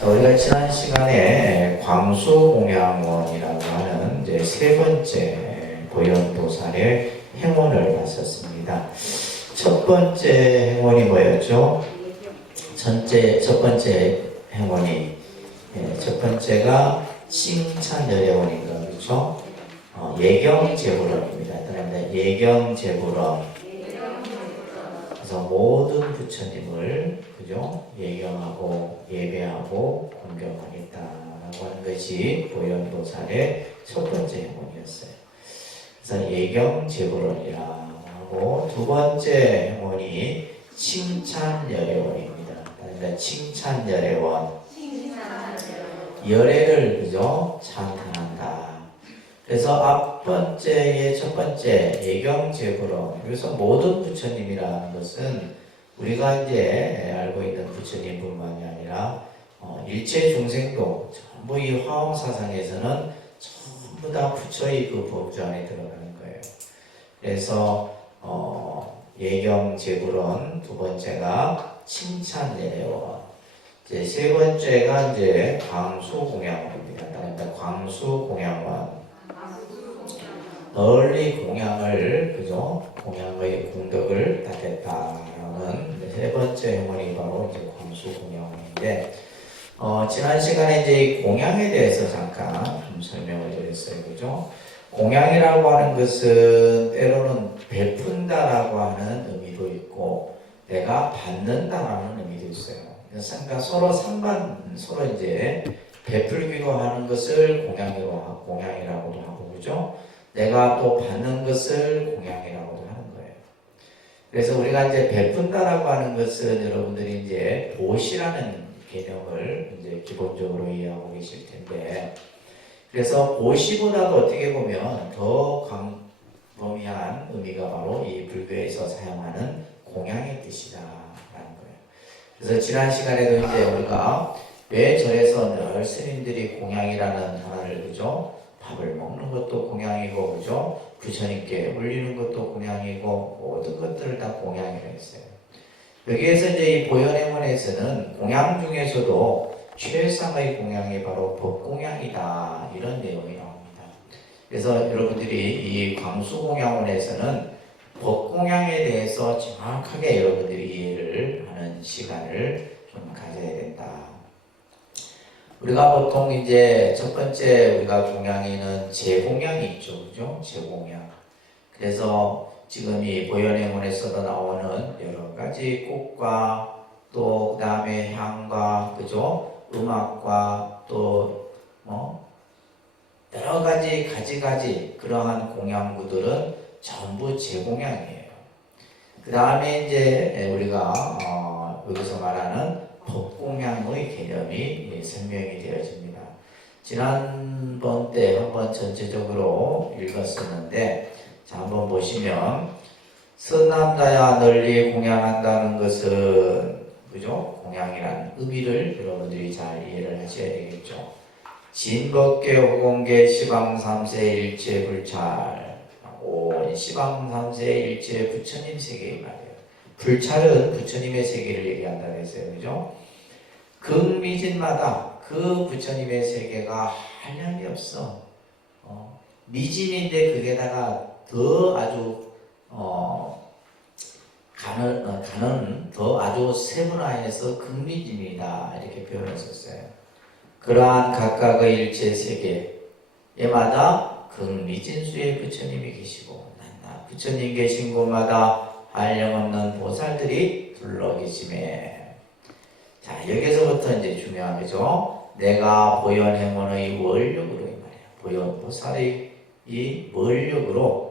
우리가 지난 시간에 광수공양원이라고 하는 이제 세 번째 보현보살의 행원을 봤었습니다. 첫 번째 행원이 뭐였죠? 첫 번째 행원이 첫 번째가 칭찬여례원인가 그렇죠? 예경제불원입니다. 예경제불원. 그래서 모든 부처님을 그죠? 예경하고 예배하고 공경하겠다라고 하는 것이 보현보살의 첫 번째 행원이었어요. 그래서 예경제불원이라고 하고 두 번째 행원이 칭찬여례원입니다. 그러니까 칭찬여례원. 열애를 그죠? 찬탄한다. 그래서 첫 번째 예경제불원. 그래서 모든 부처님이라는 것은 우리가 이제 알고 있는 부처님뿐만이 아니라 일체 중생도 전부 이 화엄사상에서는 전부 다 부처의 그 법주 안에 들어가는 거예요. 그래서 예경제불원, 두 번째가 칭찬예례원, 이제 세 번째가 이제 광수공양원입니다. 그러니까 광수공양원. 널리 공양을 그죠? 공양의 공덕을 다했다라는 세 번째 행원이 바로 이제 광수공양원인데 지난 시간에 이제 공양에 대해서 잠깐 좀 설명을 드렸어요, 그죠? 공양이라고 하는 것은 때로는 베푼다라고 하는 의미도 있고 내가 받는다라는 의미도 있어요. 그러니까 서로 이제 베풀기도 하는 것을 공양이라고도 하고 그죠? 내가 또 받는 것을 공양이라고도 하는 거예요. 그래서 우리가 이제 베푼다라고 하는 것은 여러분들이 이제 보시라는 개념을 이제 기본적으로 이해하고 계실 텐데, 그래서 보시보다도 어떻게 보면 더 광범위한 의미가 바로 이 불교에서 사용하는 공양의 뜻이다라는 거예요. 그래서 지난 시간에도 이제 우리가 왜 절에서 늘 스님들이 공양이라는 단어를 그죠? 밥을 먹는 것도 공양이고 그죠? 부처님께 올리는 것도 공양이고 모든 것들을 다 공양이라고 했어요. 여기에서 이제 이 보현행원에서는 공양 중에서도 최상의 공양이 바로 법공양이다 이런 내용이 나옵니다. 그래서 여러분들이 이 광수공양원에서는 법공양에 대해서 정확하게 여러분들이 이해를 하는 시간을 좀 가져야 된다. 우리가 보통 이제 첫 번째 우리가 공양에는 제공양이 있죠, 그죠? 제공양. 그래서 지금 이 보현행원에서도 나오는 여러 가지 꽃과 또 그 다음에 향과 그죠? 음악과 또 여러 가지 가지 그러한 공양구들은 전부 제공양이에요. 그 다음에 이제 우리가 여기서 말하는 법공양의 개념이 설명이 되어집니다. 지난번 때 한번 전체적으로 읽었었는데 자 한번 보시면 선남자야 널리 공양한다는 것은 그죠? 공양이라는 의미를 여러분들이 잘 이해를 하셔야 되겠죠. 진법계 호공계 시방삼세 일체 불찰 온 시방삼세 일체 부처님 세계의 말이에요. 불찰은 부처님의 세계를 얘기한다고 했어요. 그죠? 극미진마다 그 부처님의 세계가 한량이 없어. 미진인데 그게다가 더 아주 가는 더 아주 세분화해서 극미진이다 이렇게 표현했었어요. 그러한 각각의 일체 세계에마다 극미진수의 부처님이 계시고 낱낱 부처님 계신 곳마다 한량없는 보살들이 둘러 계심에 자 여기서부터 이제 중요한 거죠. 내가 보현행원의 원력으로 이 말이야. 보현보살의 이 원력으로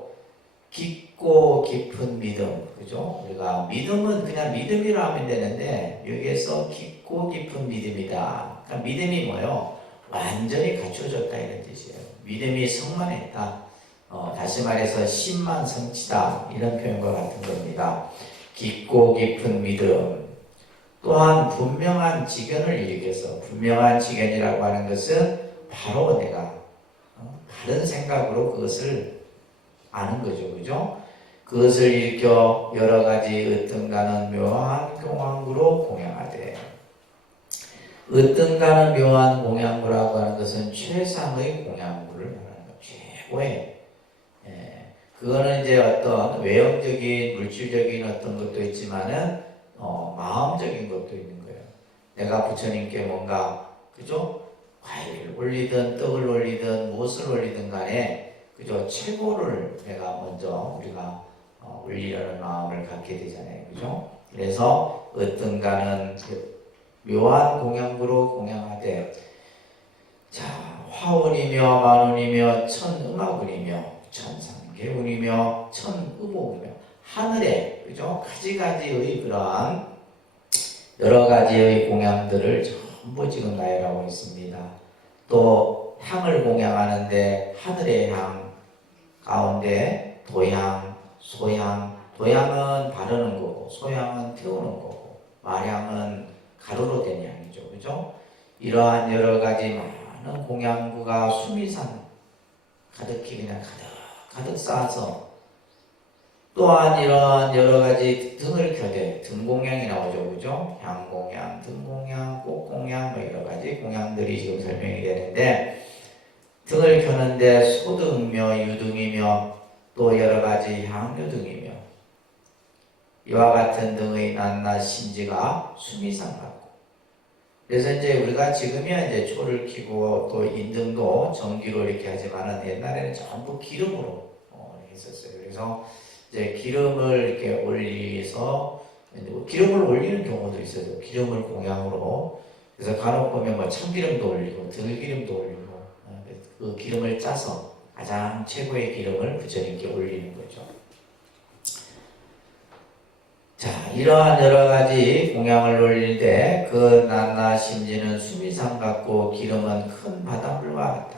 깊고 깊은 믿음, 그죠? 우리가 믿음은 그냥 믿음이라 하면 되는데 여기에서 깊고 깊은 믿음이다. 그러니까 믿음이 뭐예요? 완전히 갖춰졌다 이런 뜻이에요. 믿음이 성만했다. 다시 말해서 신만성치다 이런 표현과 같은 겁니다. 깊고 깊은 믿음. 또한 분명한 지견을 일으켜서 분명한 지견이라고 하는 것은 바로 내가 바른 생각으로 그것을 아는 거죠, 그죠? 그것을 일으켜 여러 가지 으뜸가는 묘한 공황으로 공양하되 어떤가는 묘한 공양구라고 하는 것은 최상의 공양구를 말하는 것, 최고의. 예, 그거는 이제 어떤 외형적인 물질적인 어떤 것도 있지만은 마음적인 것도 있는 거예요. 내가 부처님께 뭔가 그죠? 과일을 올리든 떡을 올리든 무엇을 올리든 간에 그죠? 최고를 내가 먼저 우리가 올리려는 마음을 갖게 되잖아요. 그죠? 그래서 어떤가는 묘한 공양구로 공양하되 자 화운이며 만운이며 천음화군이며 천상계운이며 천의모이며 하늘에 그죠? 가지가지의 그러한 여러 가지의 공양들을 전부 지금 나열하고 있습니다. 또 향을 공양하는데 하늘의 향 가운데 도향, 소향, 도향은 바르는 거고 소향은 태우는 거고 말향은 가루로 된 향이죠. 그죠? 이러한 여러 가지 많은 공양구가 수미산 가득히 그냥 가득 쌓아서 또한 이러한 여러 가지 등을 켜대 등공양이 나오죠. 그죠? 향공양, 등공양, 꽃공양 뭐 여러 가지 공양들이 지금 설명이 되는데 등을 켜는데 소등이며 유등이며 또 여러 가지 향유등이며 이와 같은 등의 낱낱 신지가 수미상 같고 그래서 이제 우리가 지금이야 이제 초를 켜고 또 인등도 전기로 이렇게 하지만은 옛날에는 전부 기름으로 했었어요. 그래서 이제 기름을 이렇게 올려서 기름을 올리는 경우도 있어요. 기름을 공양으로. 그래서 간혹 보면 뭐 참기름도 올리고 들기름도 올리고 그 기름을 짜서 가장 최고의 기름을 부처님께 올리는 거죠. 자, 이러한 여러 가지 공양을 올릴 때 그 낱낱 심지는 수미상 같고 기름은 큰 바닷물과 같다.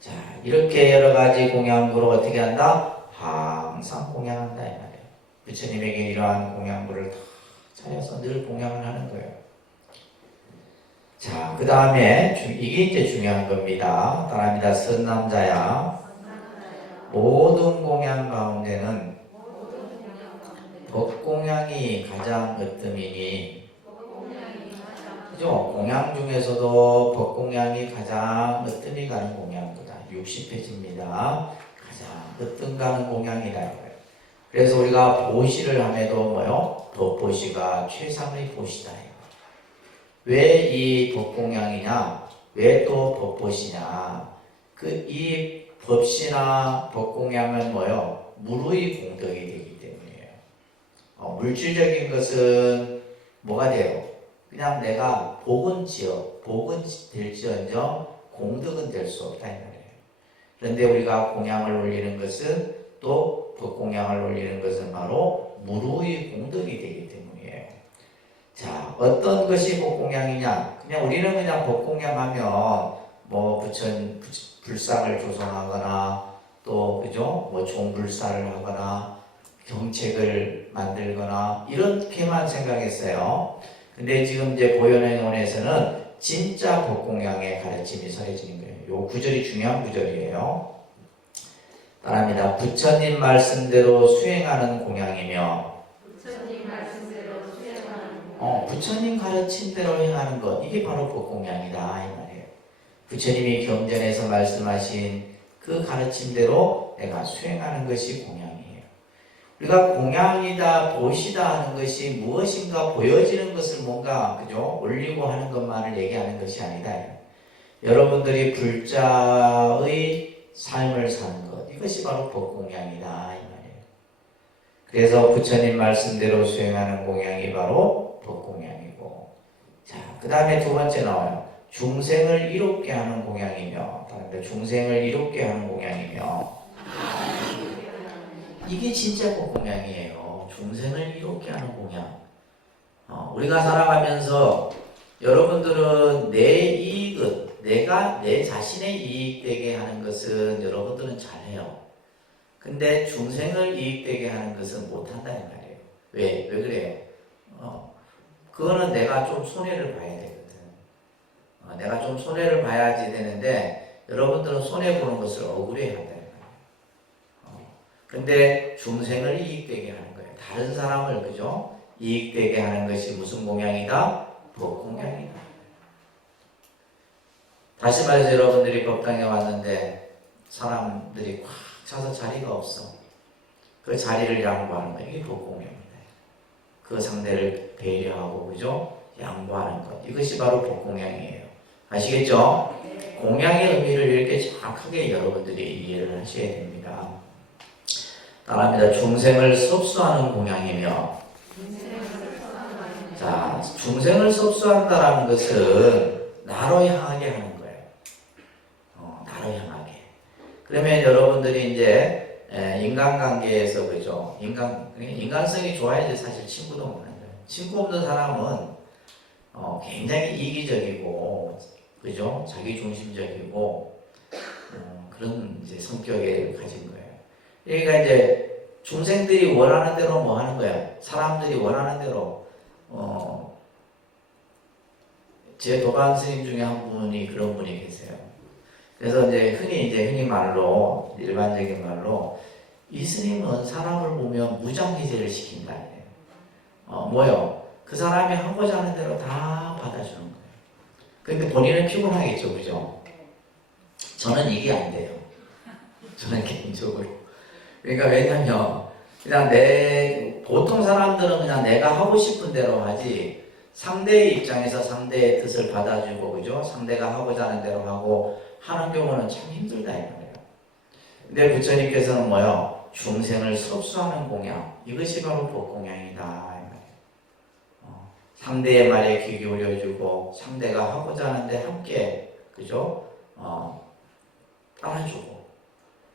자, 이렇게 여러 가지 공양구로 어떻게 한다? 항상 공양한다 이 말이에요. 부처님에게 이러한 공양구를 다 차려서 늘 공양을 하는 거예요. 자, 그 다음에 이게 이제 중요한 겁니다. 따라합니다. 선남자야. 모든 공양 가운데는 법공양이 가장 으뜸이니 그죠? 공양 중에서도 법공양이 가장 으뜸이 가는 공양보다 60페이지입니다. 가장 으뜸 가는 공양이다. 그래서 우리가 보시를 함에도 뭐요? 법보시가 최상의 보시다. 왜 이 법공양이냐? 왜 또 법보시냐? 이 법시나 법공양은 뭐요? 무르의 공덕이 되기 때문이에요. 물질적인 것은 뭐가 돼요? 그냥 내가 복은 될지언정 공덕은 될 수 없다 이 말이에요. 그런데 우리가 공양을 올리는 것은 또 법공양을 올리는 것은 바로 무르의 공덕이 되기 때문이에요. 자, 어떤 것이 법공양이냐? 그냥 우리는 그냥 법공양하면 뭐 불상을 조성하거나 또 그죠? 뭐 종불사를 하거나 경책을 만들거나 이렇게만 생각했어요. 근데 지금 이제 보현행원에서는 진짜 법공양의 가르침이 설해지는 거예요. 요 구절이 중요한 구절이에요. 따라합니다. 부처님 말씀대로 수행하는 공양이며 부처님 가르침대로 행하는 것 이게 바로 법공양이다 이 말이에요. 부처님이 경전에서 말씀하신 그 가르침대로 내가 수행하는 것이 공양이에요. 우리가 공양이다 보시다 하는 것이 무엇인가 보여지는 것을 뭔가 그죠? 올리고 하는 것만을 얘기하는 것이 아니다. 여러분들이 불자의 삶을 사는 것 이것이 바로 법공양이다 이 말이에요. 그래서 부처님 말씀대로 수행하는 공양이 바로 법공양이고 자, 그 다음에 두 번째 나와요. 중생을 이롭게 하는 공양이며 중생을 이롭게 하는 공양이며 이게 진짜 공양이에요. 중생을 이롭게 하는 공양. 우리가 살아가면서 여러분들은 내 이익은 내가 내 자신의 이익되게 하는 것은 여러분들은 잘해요. 근데 중생을 이익되게 하는 것은 못한다는 말이에요. 왜 그래요? 그거는 내가 좀 손해를 봐야 되거든. 내가 좀 손해를 봐야지 되는데 여러분들은 손해보는 것을 억울해한다. 근데 중생을 이익되게 하는 거예요. 다른 사람을 그죠? 이익되게 하는 것이 무슨 공양이다? 법공양이다. 다시 말해서 여러분들이 법당에 왔는데 사람들이 꽉 차서 자리가 없어. 그 자리를 양보하는 거, 이게 복공양입니다. 그 상대를 배려하고, 그죠? 양보하는 것, 이것이 바로 복공양이에요. 아시겠죠? 공양의 의미를 이렇게 정확하게 여러분들이 이해를 하셔야 됩니다. 따라합니다. 중생을 섭수하는 공양이며, 자, 중생을 섭수한다라는 것은 나로 향하게 하는 거예요. 나로 향하게. 그러면 여러분들이 이제 인간관계에서, 그죠? 인간성이 좋아야지 사실 친구도 없는 거예요. 친구 없는 사람은 굉장히 이기적이고, 그죠? 자기중심적이고, 그런 이제 성격을 가진 거예요. 그러니까 이제 중생들이 원하는 대로 뭐 하는 거예요? 사람들이 원하는 대로, 제 도반 스님 중에 한 분이 그런 분이 계세요. 그래서 이제 흔히 말로, 일반적인 말로, 이 스님은 사람을 보면 무장기제를 시킨다. 뭐요? 그 사람이 하고자 하는 대로 다 받아주는 거예요. 근데 본인은 피곤하겠죠, 그죠? 저는 이게 안 돼요. 저는 개인적으로. 그러니까 왜냐면, 그냥 보통 사람들은 그냥 내가 하고 싶은 대로 하지, 상대의 입장에서 상대의 뜻을 받아주고, 그죠? 상대가 하고자 하는 대로 하고, 하는 경우는 참 힘들다, 이 말이에요. 근데 부처님께서는 뭐요? 중생을 섭수하는 공양, 이것이 바로 복공양이다, 이 말이에요. 상대의 말에 귀 기울여주고, 상대가 하고자 하는데 함께, 그죠? 따라주고.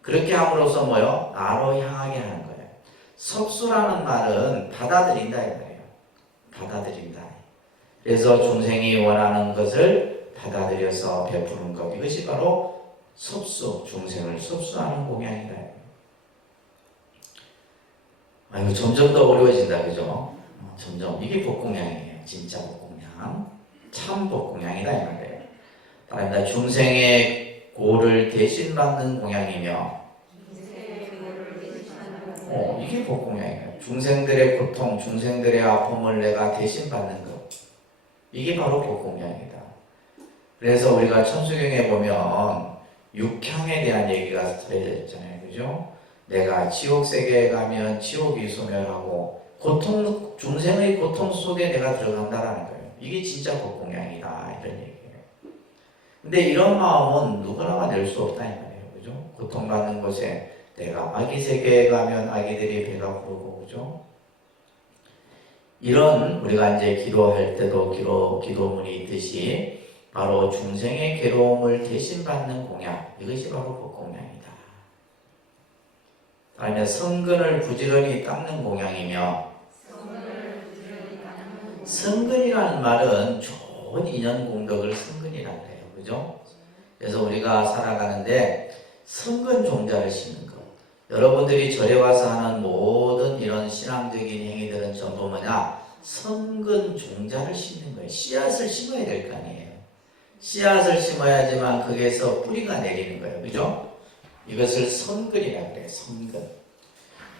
그렇게 함으로써 뭐요? 나로 향하게 하는 거예요. 섭수라는 말은 받아들인다, 이 말이에요. 받아들인다. 그래서 중생이 원하는 것을 받아들여서 베푸는 것, 이것이 바로 섭수, 중생을 섭수하는 공양이다. 아이고, 점점 더 어려워진다, 그죠? 점점. 이게 복공양이에요. 진짜 복공양. 참 복공양이다, 이 말이에요. 따라합니다. 중생의 고를 대신 받는 공양이며, 이게 복공양이에요. 중생들의 고통, 중생들의 아픔을 내가 대신 받는 것. 이게 바로 복공양이다. 그래서 우리가 천수경에 보면 육향에 대한 얘기가 들어져 있잖아요. 그죠? 내가 지옥 세계에 가면 지옥이 소멸하고 중생의 고통 속에 내가 들어간다라는 거예요. 이게 진짜 복공양이다, 이런 얘기예요. 근데 이런 마음은 누구나 낼 수 없다, 이 말이에요. 그죠? 고통받는 곳에 내가 아기 세계에 가면 아기들이 배가 부르고, 그죠? 이런 우리가 이제 기도할 때도 기도문이 있듯이 바로 중생의 괴로움을 대신 받는 공양, 이것이 바로 복공양이다. 다음에 성근을 부지런히 닦는 공양이며, 성근이라는 말은 좋은 인연 공덕을 성근이라고 해요. 그죠? 그래서 우리가 살아가는데 성근 종자를 심는 것. 여러분들이 절에 와서 하는 모든 이런 신앙적인 행위들은 전부 뭐냐? 성근 종자를 심는 거예요. 씨앗을 심어야 될 거 아니에요. 씨앗을 심어야지만 거기에서 뿌리가 내리는 거예요. 그죠? 이것을 성근이라고 그래요. 성근.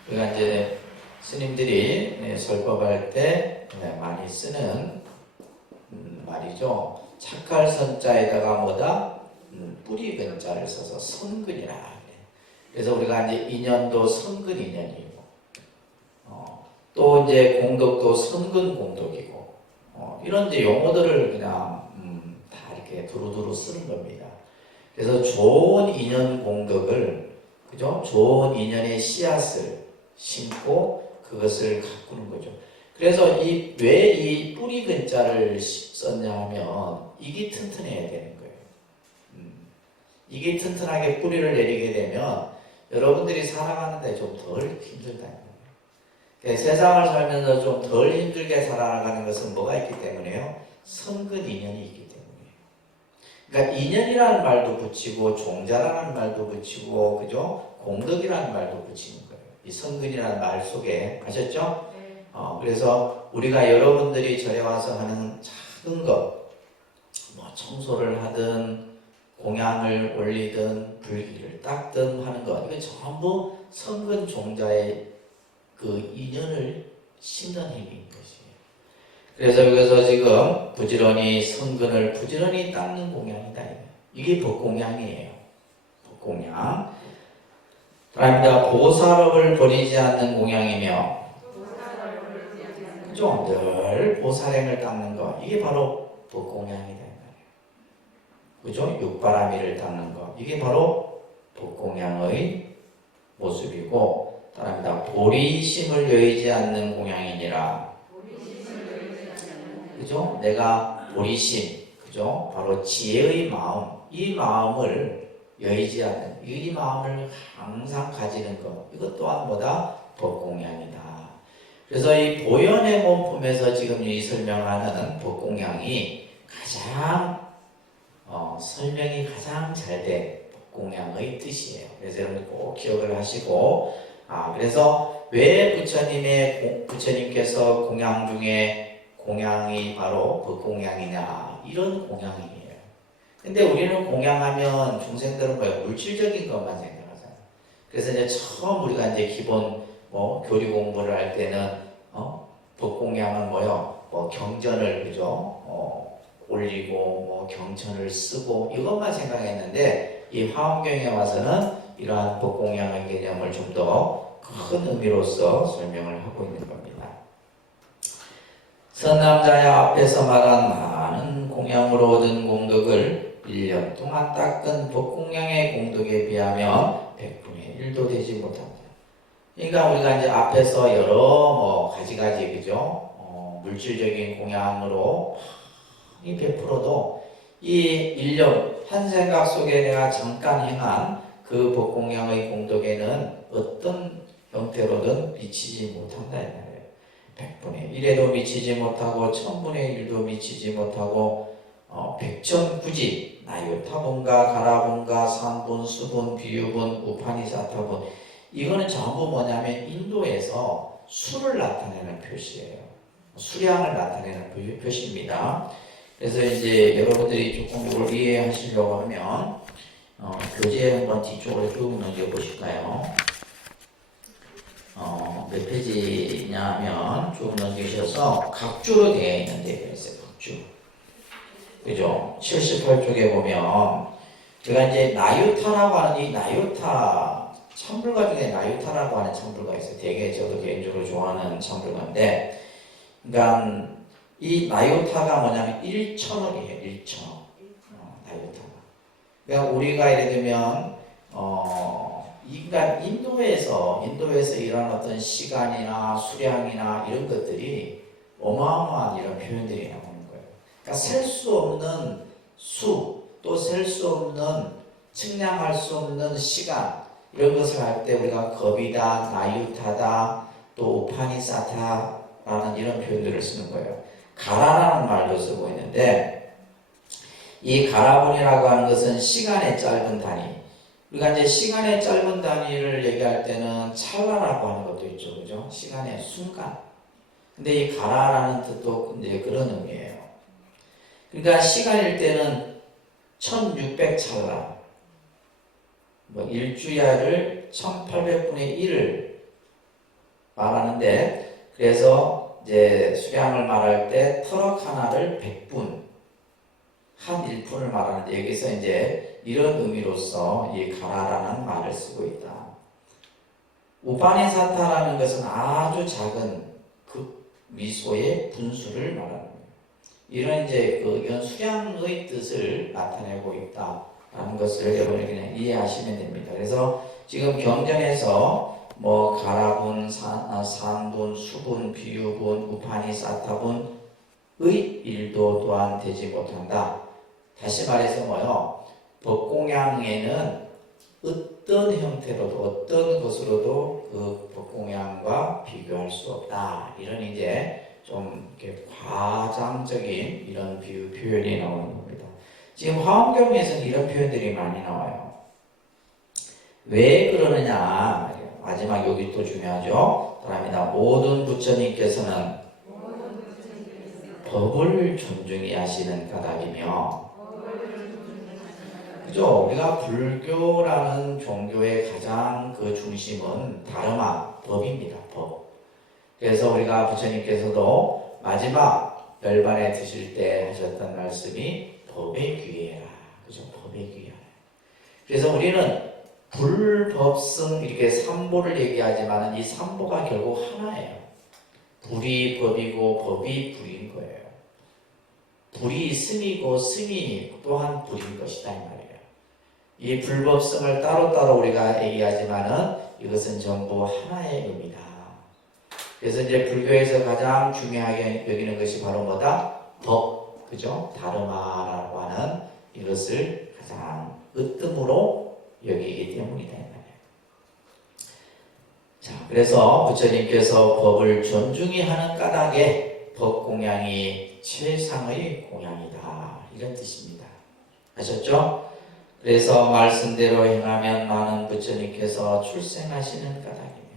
우리가 이제 스님들이 설법할 때 많이 쓰는 말이죠. 착할 선자에다가 뭐다? 뿌리 근자를 써서 성근이라. 그래서 우리가 이제 인연도 성근 인연이고, 또 이제 공덕도 성근 공덕이고, 이런 이제 용어들을 그냥 다 이렇게 두루두루 쓰는 겁니다. 그래서 좋은 인연 공덕을, 그죠? 좋은 인연의 씨앗을 심고 그것을 가꾸는 거죠. 그래서 왜 이 뿌리 근자를 썼냐 하면 이게 튼튼해야 되는 거예요. 이게 튼튼하게 뿌리를 내리게 되면 여러분들이 살아가는데 좀 덜 힘들다는 거예요. 세상을 살면서 좀 덜 힘들게 살아가는 것은 뭐가 있기 때문에요? 성근 인연이 있기 때문이에요. 그러니까 인연이라는 말도 붙이고 종자라는 말도 붙이고, 그죠? 공덕이라는 말도 붙이는 거예요. 이 성근이라는 말 속에. 아셨죠? 네. 그래서 우리가 여러분들이 절에 와서 하는 작은 것, 뭐 청소를 하든 공양을 올리든 불기를 닦든 하는 것, 이거 전부 성근 종자의 그 인연을 심는 행위인 것이에요. 그래서 여기서 지금 부지런히 성근을 부지런히 닦는 공양이다. 이게 법공양이에요. 법공양. 그다음에 보살업을 버리지 않는 공양이며, 그죠? 늘 보살행을 닦는 거, 이게 바로 법공양이다. 그죠? 육바라밀을 닦는 거, 이게 바로 법공양의 모습이고, 따릅니다. 보리심을 여의지 않는 공양이니라. 그죠? 내가 보리심, 그죠? 바로 지혜의 마음, 이 마음을 여의지 않는, 이 마음을 항상 가지는 것, 이것 또한 뭐다? 법공양이다. 그래서 이 보현의 몸품에서 지금 이 설명하는 법공양이 가장 설명이 가장 잘 된 법공양의 뜻이에요. 그래서 여러분 꼭 기억을 하시고, 그래서 왜 부처님께서 공양 중에 공양이 바로 법공양이냐, 이런 공양이에요. 근데 우리는 공양하면 중생들은 뭐예요? 물질적인 것만 생각하잖아요. 그래서 이제 처음 우리가 이제 기본 교리 공부를 할 때는 법공양은 뭐요? 경전을 그죠? 올리고 경전을 쓰고 이것만 생각했는데, 이 화엄경에 와서는 이러한 법공양의 개념을 좀 더 큰 의미로서 설명을 하고 있는 겁니다. 선남자야 앞에서 말한 많은 공양으로 얻은 공덕을 1년 동안 닦은 법공양의 공덕에 비하면 100분의 1도 되지 못합니다. 그러니까 우리가 이제 앞에서 여러 가지 그죠? 물질적인 공양으로 이 베풀어도 이 1년 한 생각 속에 내가 잠깐 행한 그 법공양의 공덕에는 어떤 형태로든 미치지 못한다 이 말이에요. 100분의 1에도 미치지 못하고 1000분의 1도 미치지 못하고 백천구지 나유타분과 가라분과 산분, 수분, 비유분, 우파니사타분, 이거는 전부 뭐냐면 인도에서 수를 나타내는 표시예요. 수량을 나타내는 표시입니다. 그래서 이제 여러분들이 조금 이걸 이해하시려고 하면 교재 한번 뒤쪽으로 쭉 넘겨보실까요? 몇 페이지냐면 쭉 넘기셔서 각주로 되어 있는 데가 있어요. 각주. 그죠? 78쪽에 보면 제가 이제 나유타라고 하는 이 나유타 참불가 중에 나유타라고 하는 참불가 있어요. 되게 저도 개인적으로 좋아하는 참불가인데, 그러니까 이 나유타가 뭐냐면 1천억이에요. 1천억. 나유타가. 그러니까 우리가 예를 들면 그러니까 인도에서 이런 어떤 시간이나 수량이나 이런 것들이 어마어마한 이런 표현들이 나오는 거예요. 그러니까 셀 수 없는 수, 또 셀 수 없는, 측량할 수 없는 시간, 이런 것을 할 때 우리가 겁이다, 나유타다, 또 우파니사타라는 이런 표현들을 쓰는 거예요. 가라라는 말도 쓰고 있는데, 이 가라분이라고 하는 것은 시간의 짧은 단위. 우리가 이제 시간의 짧은 단위를 얘기할 때는 찰나라고 하는 것도 있죠, 그죠? 시간의 순간. 근데 이 가라라는 뜻도 이제 그런 의미예요. 그러니까 시간일 때는 1600찰나, 일주야를 1800분의 1을 말하는데, 그래서 이제 수량을 말할 때 터럭 하나를 100분, 한 1분을 말하는데, 여기서 이제 이런 의미로서 이 가라라는 말을 쓰고 있다. 우파니사타라는 것은 아주 작은 그 미소의 분수를 말하는 거예요. 이런 이제 이런 수량의 뜻을 나타내고 있다라는 것을 여러분이 그냥 이해하시면 됩니다. 그래서 지금 경전에서 가라분, 산분, 수분, 비유분, 우파니사타분의 일도 또한 되지 못한다. 다시 말해서 법공양에는 어떤 형태로도 어떤 것으로도 그 법공양과 비교할 수 없다. 이런 이제 좀 이렇게 과장적인 이런 비유 표현이 나오는 겁니다. 지금 화엄경에서는 이런 표현들이 많이 나와요. 왜 그러느냐? 마지막 여기 또 중요하죠. 그럽니다. 모든 부처님께서는 법을 존중히 하시는 까닭이며, 그죠? 우리가 불교라는 종교의 가장 그 중심은 다르마, 법입니다. 법. 그래서 우리가 부처님께서도 마지막 열반에 드실 때 하셨던 말씀이 법에 귀해라. 그죠? 법에 의하여. 그래서 우리는 불법성 이렇게 삼보를 얘기하지만 이 삼보가 결국 하나예요. 불이 법이고 법이 불인 거예요. 불이 승이고 승이 또한 불인 것이다 이 말이에요. 이 불법성을 따로따로 우리가 얘기하지만은 이것은 전부 하나의 의미다. 그래서 이제 불교에서 가장 중요하게 여기는 것이 바로 뭐다? 법, 그죠? 다르마라고 하는 이것을 가장 으뜸으로 여기기 때문이다 이 말이에요. 자, 그래서 부처님께서 법을 존중히 하는 까닭에 법공양이 최상의 공양이다 이런 뜻입니다. 아셨죠? 그래서 말씀대로 행하면 많은 부처님께서 출생하시는 까닭이며,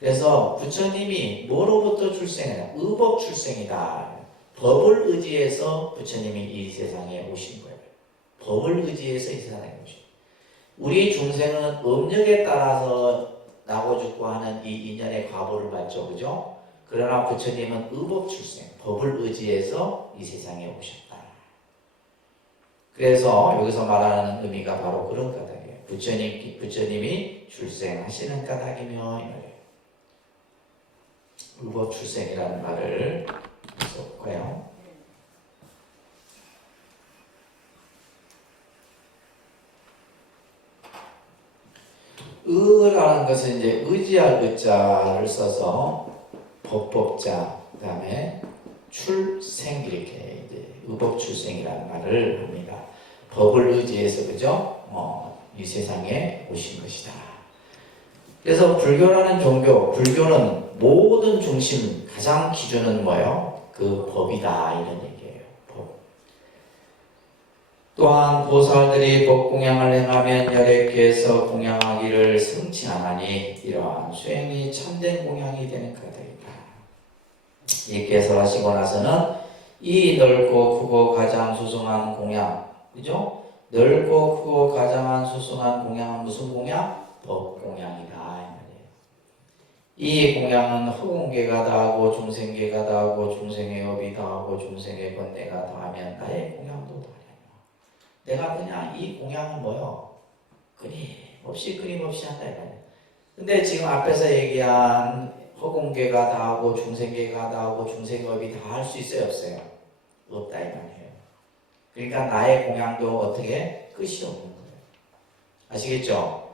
그래서 부처님이 뭐로부터 출생이냐? 의법 출생이다. 법을 의지해서 부처님이 이 세상에 오신 거예요. 법을 의지해서 이 세상에 오신 거예요. 우리 중생은 음력에 따라서 나고 죽고 하는 이 인연의 과보를 받죠. 그죠? 그러나 부처님은 의법 출생, 법을 의지해서 이 세상에 오셨다. 그래서 여기서 말하는 의미가 바로 그런 까닭이에요. 부처님이 출생하시는 까닭이며 이 말이에요. 의법 출생이라는 말을 써볼까요? 의라는 것은 이제 의지할 의자를 써서 법법자, 그 다음에 출생 이렇게 이제 의법 출생이라는 말을 합니다. 법을 의지해서 그죠? 이 세상에 오신 것이다. 그래서 불교라는 종교, 불교는 모든 중심, 가장 기준은 뭐예요? 그 법이다 이런 얘기예요. 법. 또한 보살들이 법공양을 행하면 열애께서 공양하기를 승치하나니 이러한 수행이 참된 공양이 되는 까닭이다. 이 개설하시고 나서는 이 넓고 크고 가장 수승한 공양, 그죠? 넓고 크고 가장 수승한 공양은 무슨 공양? 법공양이다. 이 공양은 허공계가 다하고 중생계가 다하고 중생의 업이 다하고 중생의 번뇌가 다하면 나의 공양도 다하냐. 내가 그냥 이 공양은 뭐요? 끊임없이 한다 이거예요. 근데 지금 앞에서 얘기한 허공계가 다하고 중생계가 다하고 중생의 업이 다 할 수 있어요, 없어요? 없다 이 말이에요. 그러니까 나의 공양도 어떻게 끝이 없는 거예요. 아시겠죠?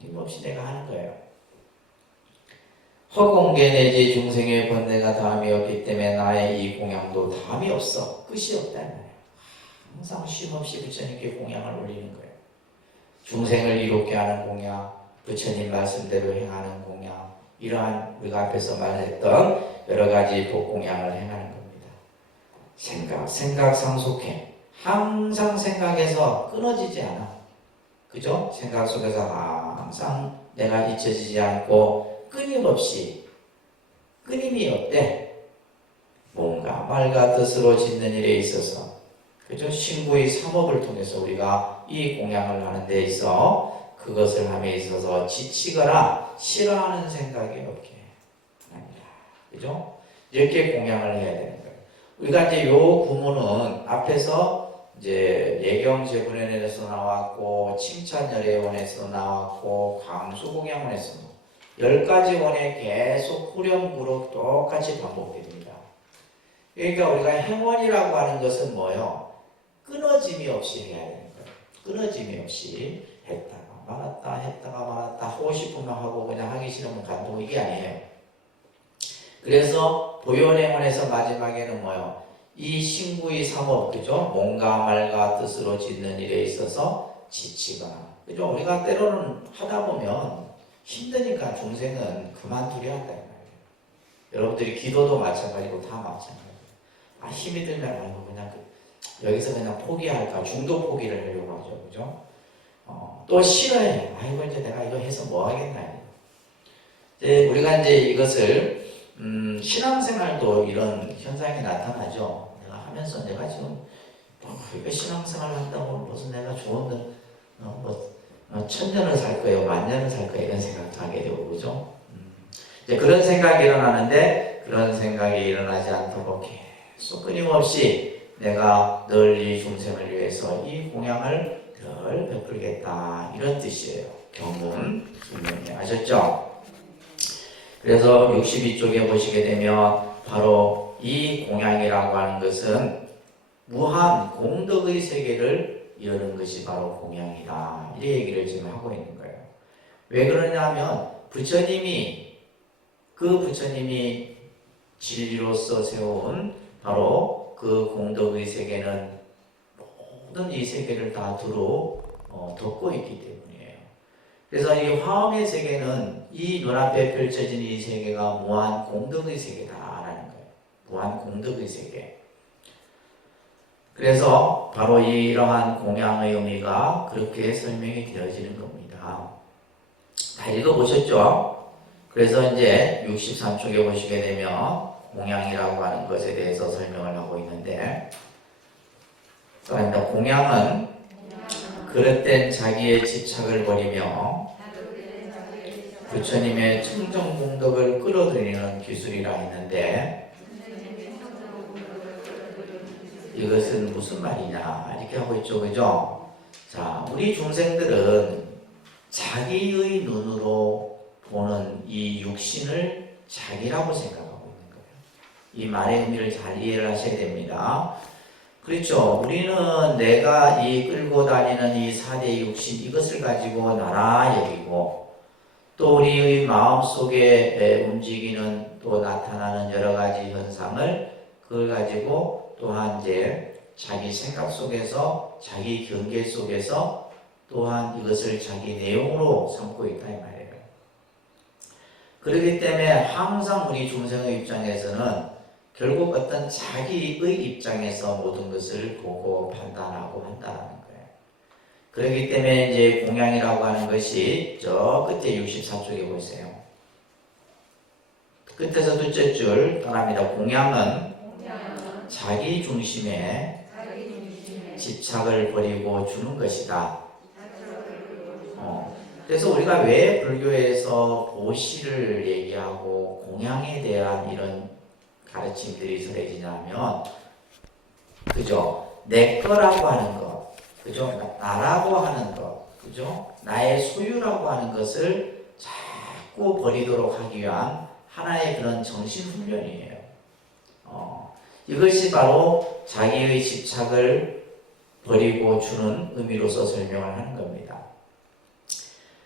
끊임없이 내가 하는 거예요. 허공계 내지 중생의 번뇌가 다함이 없기 때문에 나의 이 공양도 다함이 없어. 끝이 없다는 거예요. 항상 쉼없이 부처님께 공양을 올리는 거예요. 중생을 이롭게 하는 공양, 부처님 말씀대로 행하는 공양, 이러한 우리가 앞에서 말했던 여러 가지 복공양을 행하는 겁니다. 생각 상속해. 항상 생각에서 끊어지지 않아. 그죠? 생각 속에서 항상 내가 잊혀지지 않고 끊임이 없대. 뭔가 말과 뜻으로 짓는 일에 있어서, 그죠? 신구의 삼업을 통해서 우리가 이 공양을 하는 데 있어 그것을 함에 있어서 지치거나 싫어하는 생각이 없게 합니다. 그죠? 이렇게 공양을 해야 되는 거예요. 우리가 이제 요 구문은 앞에서 이제 예경제분원에서 나왔고 칭찬열애원에서 나왔고 강수공양원에서 10가지 원에 계속 후렴구로 똑같이 반복됩니다. 그러니까 우리가 행원이라고 하는 것은 뭐예요? 끊어짐이 없이 해야 되는 거예요. 끊어짐이 없이 했다가 말았다 하고 싶으면 하고 그냥 하기 싫으면 간통 이게 아니에요. 그래서 보현행원에서 마지막에는 뭐예요? 이 신구의 삼업, 그죠? 몸과 말과 뜻으로 짓는 일에 있어서 지치거나, 그죠? 우리가 때로는 하다 보면 힘드니까 중생은 그만두려 한다 이 말이에요. 여러분들이 기도도 마찬가지고 다 마찬가지예요. 힘이 들면 아이고 그냥 여기서 그냥 포기할까, 중도 포기를 하려고 하죠, 그죠? 또 싫어해. 아이고 이제 내가 이거 해서 뭐 하겠나. 이제 우리가 이제 이것을 신앙생활도 이런 현상이 나타나죠. 내가 하면서 내가 지금 이거 신앙생활 한다고 무슨 내가 좋은 천년을 살 거예요, 만년을 살 거예요, 이런 생각도 하게 되고, 그죠? 이제 그런 생각이 일어나는데, 그런 생각이 일어나지 않도록 계속 끊임없이 내가 널리 중생을 위해서 이 공양을 늘 베풀겠다 이런 뜻이에요. 경문 분명히 아셨죠? 그래서 62쪽에 보시게 되면 바로 이 공양이라고 하는 것은 무한 공덕의 세계를 여는 것이 바로 공양이다 이 얘기를 지금 하고 있는 거예요. 왜 그러냐면 부처님이 진리로서 세운 바로 그 공덕의 세계는 모든 이 세계를 다 두루 덮고 있기 때문이에요. 그래서 이 화엄의 세계는 이 눈앞에 펼쳐진 이 세계가 무한 공덕의 세계다라는 거예요. 무한 공덕의 세계. 그래서 바로 이러한 공양의 의미가 그렇게 설명이 되어지는 겁니다. 다 읽어보셨죠? 그래서 이제 63쪽에 보시게 되면 공양이라고 하는 것에 대해서 설명을 하고 있는데, 공양은 그릇된 자기의 집착을 버리며 부처님의 청정공덕을 끌어들이는 기술이라 했는데, 이것은 무슨 말이냐 이렇게 하고 있죠, 그죠? 자, 우리 중생들은 자기의 눈으로 보는 이 육신을 자기라고 생각하고 있는 거예요. 이 말의 의미를 잘 이해를 하셔야 됩니다. 그렇죠. 우리는 내가 이 끌고 다니는 이 4대 육신 이것을 가지고 나라 여기고, 또 우리의 마음속에 움직이는 또 나타나는 여러 가지 현상을 그걸 가지고 또한 이제 자기 생각 속에서 자기 경계 속에서 또한 이것을 자기 내용으로 삼고 있다 이 말이에요. 그렇기 때문에 항상 우리 중생의 입장에서는 결국 어떤 자기의 입장에서 모든 것을 보고 판단하고 한다는 거예요. 그렇기 때문에 이제 공양이라고 하는 것이 저 끝에 64쪽에 보세요. 끝에서 둘째 줄 따라합니다. 공양은 자기 중심에 집착을 버리고 주는 것이다. 그래서 우리가 왜 불교에서 보시를 얘기하고 공양에 대한 이런 가르침들이 설해지냐면, 그죠? 내 거라고 하는 것, 그죠? 나라고 하는 것, 그죠? 나의 소유라고 하는 것을 자꾸 버리도록 하기 위한 하나의 그런 정신훈련이에요. 이것이 바로 자기의 집착을 버리고 주는 의미로서 설명을 하는 겁니다.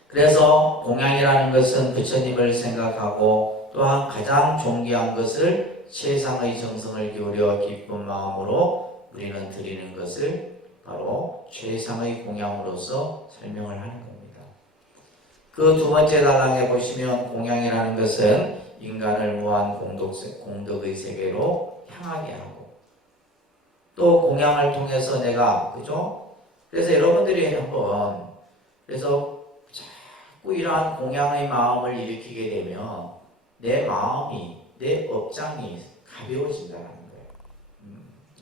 그래서 공양이라는 것은 부처님을 생각하고 또한 가장 존귀한 것을 최상의 정성을 기울여 기쁜 마음으로 우리는 드리는 것을 바로 최상의 공양으로서 설명을 하는 겁니다. 그 두 번째 단락에 보시면 공양이라는 것은 인간을 무한 공덕의 세계로 향하게 하고, 또 공양을 통해서 내가, 그죠? 그래서 여러분들이 한번 그래서 자꾸 이러한 공양의 마음을 일으키게 되면 내 마음이, 내 업장이 가벼워진다는 거예요.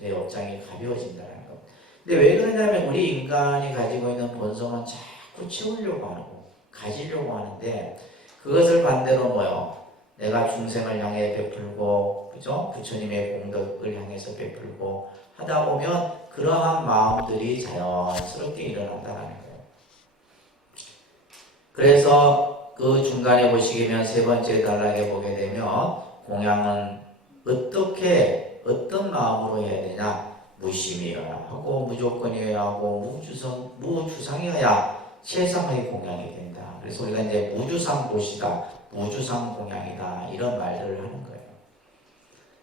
내 업장이 가벼워진다는 거. 근데 왜 그러냐면 우리 인간이 가지고 있는 본성은 자꾸 채우려고 하고 가지려고 하는데, 그것을 반대로 뭐요? 내가 중생을 향해 베풀고, 그죠? 부처님의 공덕을 향해서 베풀고 하다 보면 그러한 마음들이 자연스럽게 일어난다는 거예요. 그래서 그 중간에 보시면 세 번째 단락에 보게 되면 공양은 어떤 마음으로 해야 되냐? 무심이어야 하고 무조건이어야 하고 무주상이어야 최상의 공양이 된다. 그래서 우리가 이제 무주상 보시다, 무주상 공양이다 이런 말들을 하는 거예요.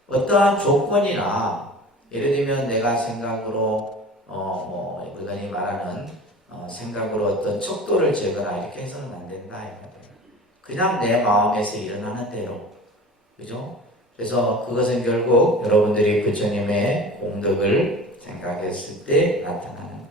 어떠한 조건이나 예를 들면 내가 생각으로 우리가 말하는 생각으로 어떤 척도를 재거나 이렇게 해서는 안 된다. 그냥 내 마음에서 일어나는 대로, 그죠? 그래서 그것은 결국 여러분들이 부처님의 공덕을 생각했을 때 나타나는 거예요.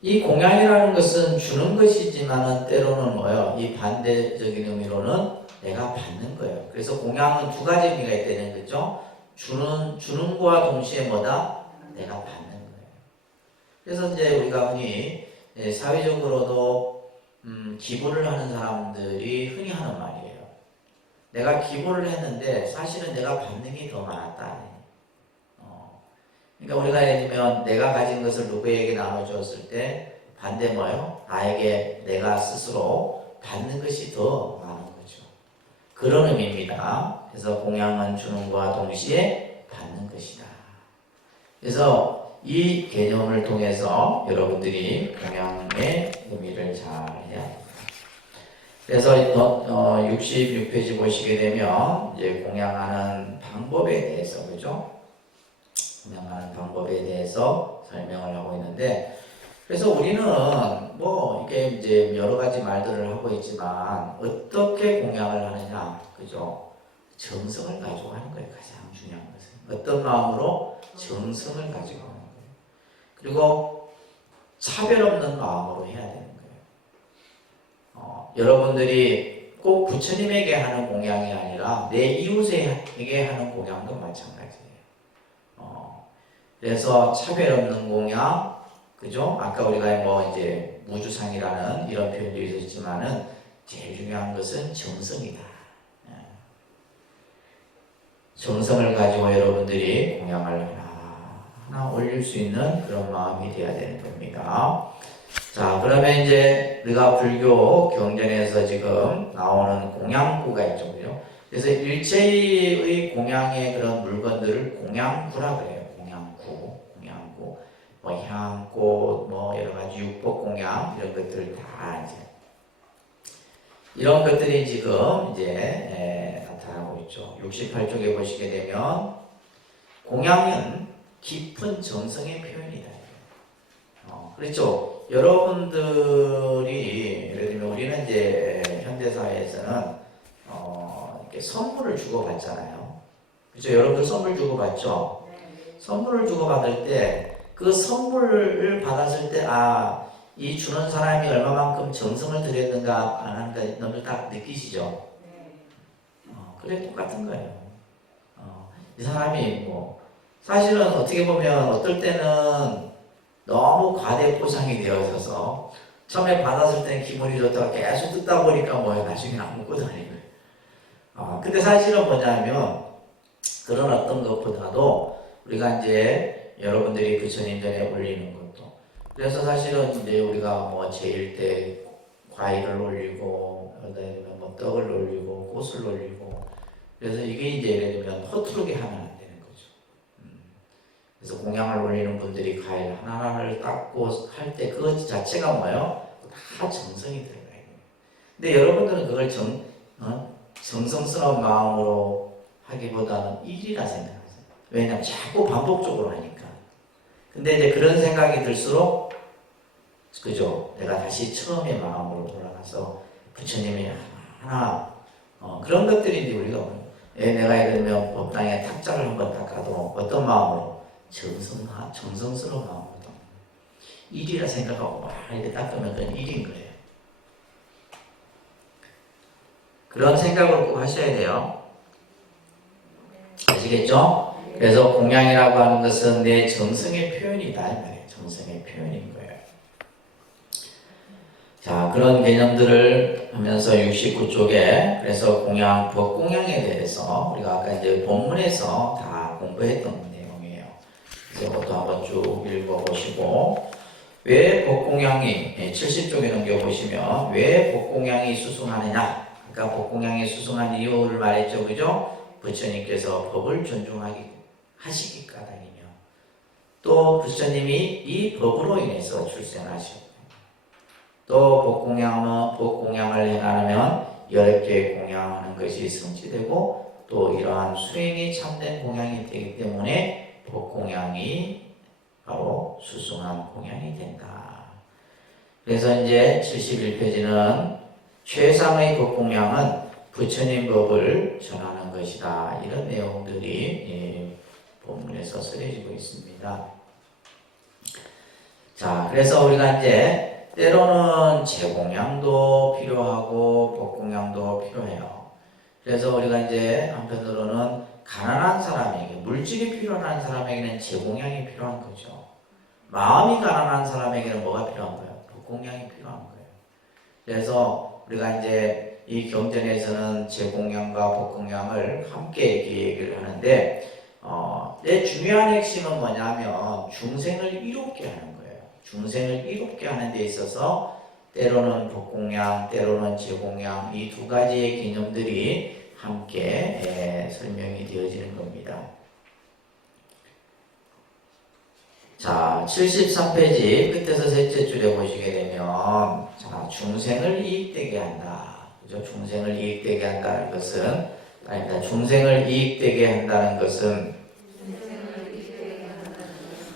이 공양이라는 것은 주는 것이지만은 때로는 뭐예요? 이 반대적인 의미로는 내가 받는 거예요. 그래서 공양은 두 가지 의미가 있다는 거죠. 주는 거와 동시에 뭐다? 내가 받는 거예요. 그래서 이제 우리가 흔히 사회적으로도 기부를 하는 사람들이 흔히 하는 말이에요. 내가 기부를 했는데 사실은 내가 받는 게 더 많았다. 그러니까 우리가 예를 들면 내가 가진 것을 누구에게 나눠주었을 때 반대 뭐예요? 나에게 내가 스스로 받는 것이 더 많은 거죠. 그런 의미입니다. 그래서 공양은 주는 것과 동시에 받는 것이다. 그래서 이 개념을 통해서 여러분들이 공양의 의미를 잘 해야 합니다. 그래서 66페이지 보시게 되면 이제 공양하는 방법에 대해서, 그죠? 공양하는 방법에 대해서 설명을 하고 있는데, 그래서 우리는 뭐 이게 이제 여러 가지 말들을 하고 있지만 어떻게 공양을 하느냐, 그죠? 정성을 가지고 하는 거예요. 가장 중요한 것은 어떤 마음으로 정성을 가지고 하는 거예요. 그리고 차별 없는 마음으로 해야 되는 거예요. 여러분들이 꼭 부처님에게 하는 공양이 아니라 내 이웃에게 하는 공양도 마찬가지예요. 그래서 차별 없는 공양, 그죠? 아까 우리가 뭐 이제 무주상이라는 이런 표현도 있었지만은 제일 중요한 것은 정성이다. 정성을 가지고 여러분들이 공양을 하나 올릴 수 있는 그런 마음이 되어야 되는 겁니다. 자, 그러면 이제 우리가 불교 경전에서 지금 나오는 공양구가 있죠. 그죠? 그래서 일체의 공양의 그런 물건들을 공양구라 그래요. 공양구. 뭐 향꽃, 뭐 여러 가지 육복 공양 이런 것들 다 이제 이런 것들이 지금 이제 나타나고 있죠. 68쪽에 보시게 되면 공양은 깊은 정성의 표현이다. 그렇죠. 여러분들이 예를 들면 우리는 이제 현대사회에서는 이렇게 선물을 주고받잖아요. 그렇죠. 여러분들 선물 주고받죠. 선물을 주고받을 때 그 선물을 받았을 때 이 주는 사람이 얼마만큼 정성을 들였는가 안 하는가 너무 딱 느끼시죠? 그래 똑같은 거예요. 이 사람이 뭐 사실은 어떻게 보면 어떨 때는 너무 과대 포장이 되어 있어서 처음에 받았을 때는 기분이 좋다가 계속 뜯다 보니까 뭐야 나중에 아무것도 아니고요. 근데 사실은 뭐냐면 그런 어떤 것보다도 우리가 이제 여러분들이 부처님 전에 올리는 것도 그래서 사실은 이제 우리가 뭐 제일 때 과일을 올리고 뭐 떡을 올리고 꽃을 올리고 그래서 이게 이제 예를 들면 허투루게 하면 안 되는 거죠. 그래서 공양을 올리는 분들이 과일 하나하나를 닦고 할 때 그것 자체가 뭐예요? 다 정성이 들어가요. 근데 여러분들은 그걸 정성스러운 마음으로 하기보다는 일이라 생각하세요. 왜냐하면 자꾸 반복적으로 하니까. 근데 이제 그런 생각이 들수록 그죠? 내가 다시 처음의 마음으로 돌아가서 부처님이 하나 그런 것들이 이제 우리가 내가 예를 들면 법당에 탁자를 한번 닦아도 어떤 마음으로 정성스러운 마음으로 일이라 생각하고 막 이렇게 닦으면 그건 일인 거예요. 그런 생각을 꼭 하셔야 돼요. 아시겠죠? 그래서 공양이라고 하는 것은 내 정성의 표현이다 이 말이에요. 정성의 표현인 거예요. 자, 그런 개념들을 하면서 69쪽에 그래서 공양, 법공양에 대해서 우리가 아까 이제 본문에서 다 공부했던 내용이에요. 그래서 그것도 한번 쭉 읽어보시고 왜 법공양이 70쪽에 넘겨보시면 왜 법공양이 수승하느냐 아까 법공양이 수승한 이유를 말했죠. 그죠? 부처님께서 법을 존중하시기 까닭이며 또 부처님이 이 법으로 인해서 출생하셨고 또 법공양을 행하면 10개 공양하는 것이 성취되고 또 이러한 수행이 참된 공양이 되기 때문에 법공양이 바로 수승한 공양이 된다. 그래서 이제 71페이지는 최상의 법공양은 부처님 법을 전하는 것이다. 이런 내용들이 본문에서 쓰여지고 있습니다. 자, 그래서 우리가 이제 때로는 제공양도 필요하고 법공양도 필요해요. 그래서 우리가 이제 한편으로는 가난한 사람에게 물질이 필요한 사람에게는 제공양이 필요한 거죠. 마음이 가난한 사람에게는 뭐가 필요한 거예요? 법공양이 필요한 거예요. 그래서 우리가 이제 이 경전에서는 제공양과 법공양을 함께 얘기를 하는데 내 중요한 핵심은 뭐냐면 중생을 이롭게 하는 거예요. 중생을 이롭게 하는 데 있어서 때로는 법공양, 때로는 제공양 이 두 가지의 개념들이 함께 설명이 되어지는 겁니다. 자, 73페이지 끝에서 셋째 줄에 보시게 되면 자, 중생을 이익되게 한다. 그죠? 중생을 이익되게 한다는 것은 그러니까 중생을 이익되게 한다는 것은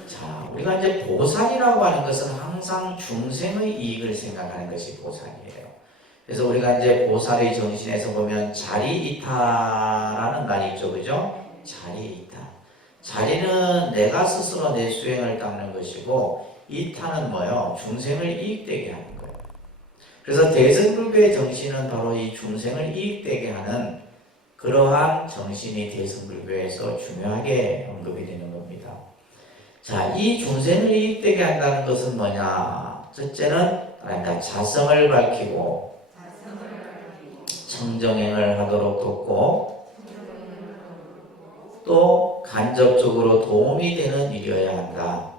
자, 우리가 이제 보살이라고 하는 것은 항상 중생의 이익을 생각하는 것이 보살이에요. 그래서 우리가 이제 보살의 정신에서 보면 자리이타라는 말이 있죠. 그죠? 자리이타. 자리는 내가 스스로 내 수행을 닦는 것이고 이타는 뭐예요? 중생을 이익되게 하는 거예요. 그래서 대승불교의 정신은 바로 이 중생을 이익되게 하는 그러한 정신이 대승불교에서 중요하게 언급이 되는 겁니다. 자, 이 중생을 이익되게 한다는 것은 뭐냐? 첫째는 그러니까 자성을 밝히고 청정행을 하도록 돕고 또 간접적으로 도움이 되는 일이어야 한다.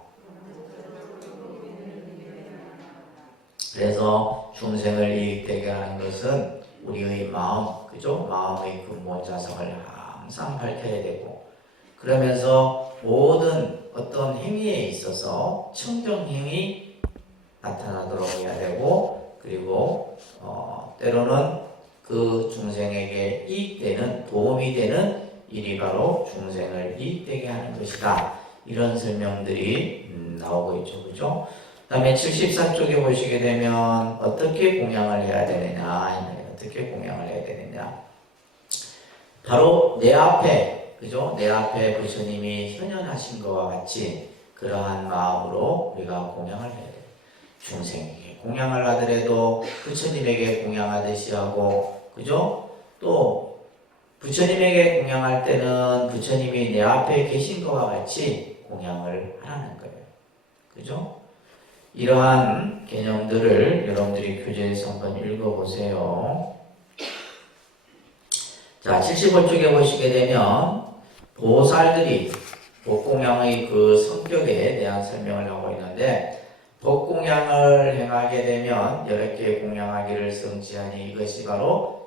그래서 중생을 이익되게 하는 것은 우리의 마음, 그죠? 마음의 근본 자성을 항상 밝혀야 되고 그러면서 모든 어떤 행위에 있어서 청정행위 나타나도록 해야 되고 그리고 때로는 그 중생에게 이익되는 도움이 되는 일이 바로 중생을 이익되게 하는 것이다. 이런 설명들이 나오고 있죠. 그죠? 그 다음에 74쪽에 보시게 되면 어떻게 공양을 해야 되느냐 어떻게 공양을 해야 되느냐 바로 내 앞에 그죠? 내 앞에 부처님이 현현하신 것과 같이 그러한 마음으로 우리가 공양을 해야 돼요. 중생에게 공양을 하더라도 부처님에게 공양하듯이 하고 그죠? 또 부처님에게 공양할 때는 부처님이 내 앞에 계신 것과 같이 공양을 하라는 거예요. 그죠? 이러한 개념들을 여러분들이 교재에서 한번 읽어보세요. 자, 75쪽에 보시게 되면 보살들이 법공양의 그 성격에 대한 설명을 하고 있는데 법공양을 행하게 되면 여러 개 공양하기를 성취하니 이것이 바로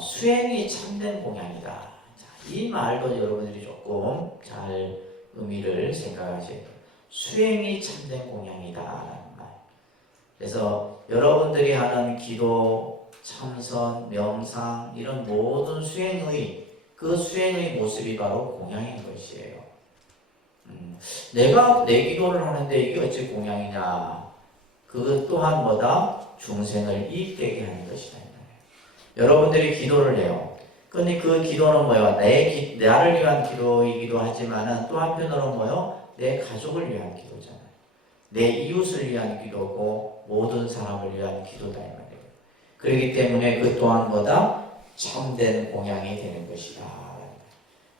수행이 참된 공양이다. 자, 이 말도 여러분들이 조금 잘 의미를 생각하셔야 돼요. 수행이 참된 공양이다. 그래서 여러분들이 하는 기도, 참선, 명상 이런 모든 수행의 그 수행의 모습이 바로 공양인 것이에요. 내가 내 기도를 하는데 이게 어찌 공양이냐? 그것 또한 뭐다? 중생을 이익되게 하는 것이다. 여러분들이 기도를 해요. 근데 그 기도는 뭐예요? 나를 위한 기도이기도 하지만은 또 한편으로는 뭐예요? 내 가족을 위한 기도잖아요. 내 이웃을 위한 기도고 모든 사람을 위한 기도다 이 말이에요. 그렇기 때문에 그 또한 뭐다? 참된 공양이 되는 것이다.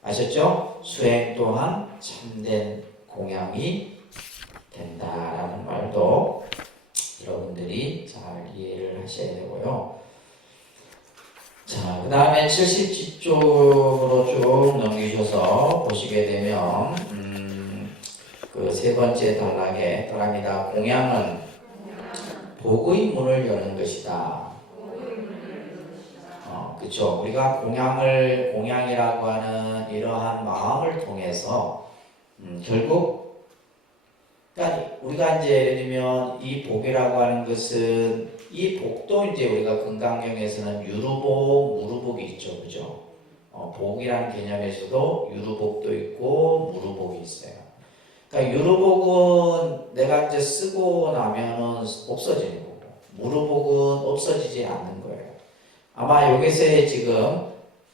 아셨죠? 수행 또한 참된 공양이 된다라는 말도 여러분들이 잘 이해를 하셔야 되고요. 자, 그 다음에 70쪽으로 쭉 넘기셔서 보시게 되면 그 세 번째 단락에 들어갑니다. 공양은 복의 문을 여는 것이다. 그렇죠. 우리가 공양이라고 하는 이러한 마음을 통해서 결국 그러니까 우리가 이제 예를 들면 이 복이라고 하는 것은 이 복도 이제 우리가 금강경에서는 유루복, 무루복이 있죠, 그죠? 복이라는 개념에서도 유루복도 있고 무루복이 있어요. 그러니까 유루복은 내가 이제 쓰고 나면은 없어지는 거고 무루복은 없어지지 않는 거예요. 아마 여기서의 지금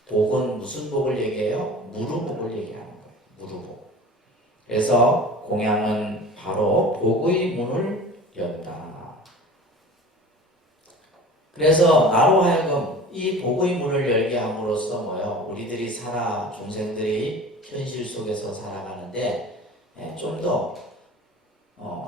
복은 무슨 복을 얘기해요? 무루복을 얘기하는 거예요. 무루복. 그래서 공양은 바로 복의 문을 연다. 그래서 나로 하여금 이 복의 문을 열게 함으로써 뭐요? 우리들이 중생들이 현실 속에서 살아가는데 좀 더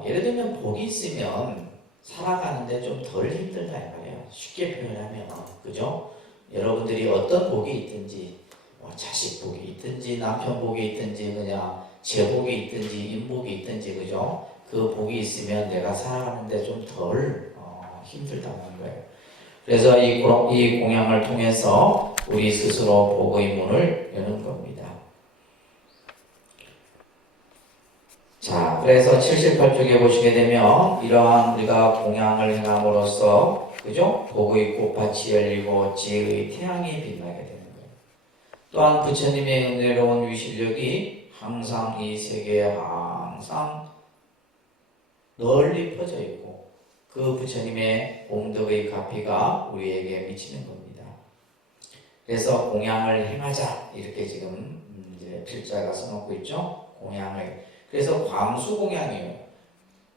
예를 들면 복이 있으면 살아가는데 좀 덜 힘들다 이 말이에요. 쉽게 표현하면 그죠? 여러분들이 어떤 복이 있든지 뭐 자식 복이 있든지 남편 복이 있든지 그냥 제 복이 있든지 인복이 있든지 그죠? 그 복이 있으면 내가 살아가는데 좀 덜 힘들다는 거예요. 그래서 이 공양을 통해서 우리 스스로 복의 문을 여는 겁니다. 자, 그래서 78쪽에 보시게 되면 이러한 우리가 공양을 행함으로써 그죠? 복의 꽃밭이 열리고 지혜의 태양이 빛나게 되는 거예요. 또한 부처님의 은혜로운 위실력이 항상 이 세계에 항상 널리 퍼져 있고 그 부처님의 공덕의 가피가 우리에게 미치는 겁니다. 그래서 공양을 행하자 이렇게 지금 이제 필자가 써놓고 있죠. 공양을. 그래서 광수공양이에요.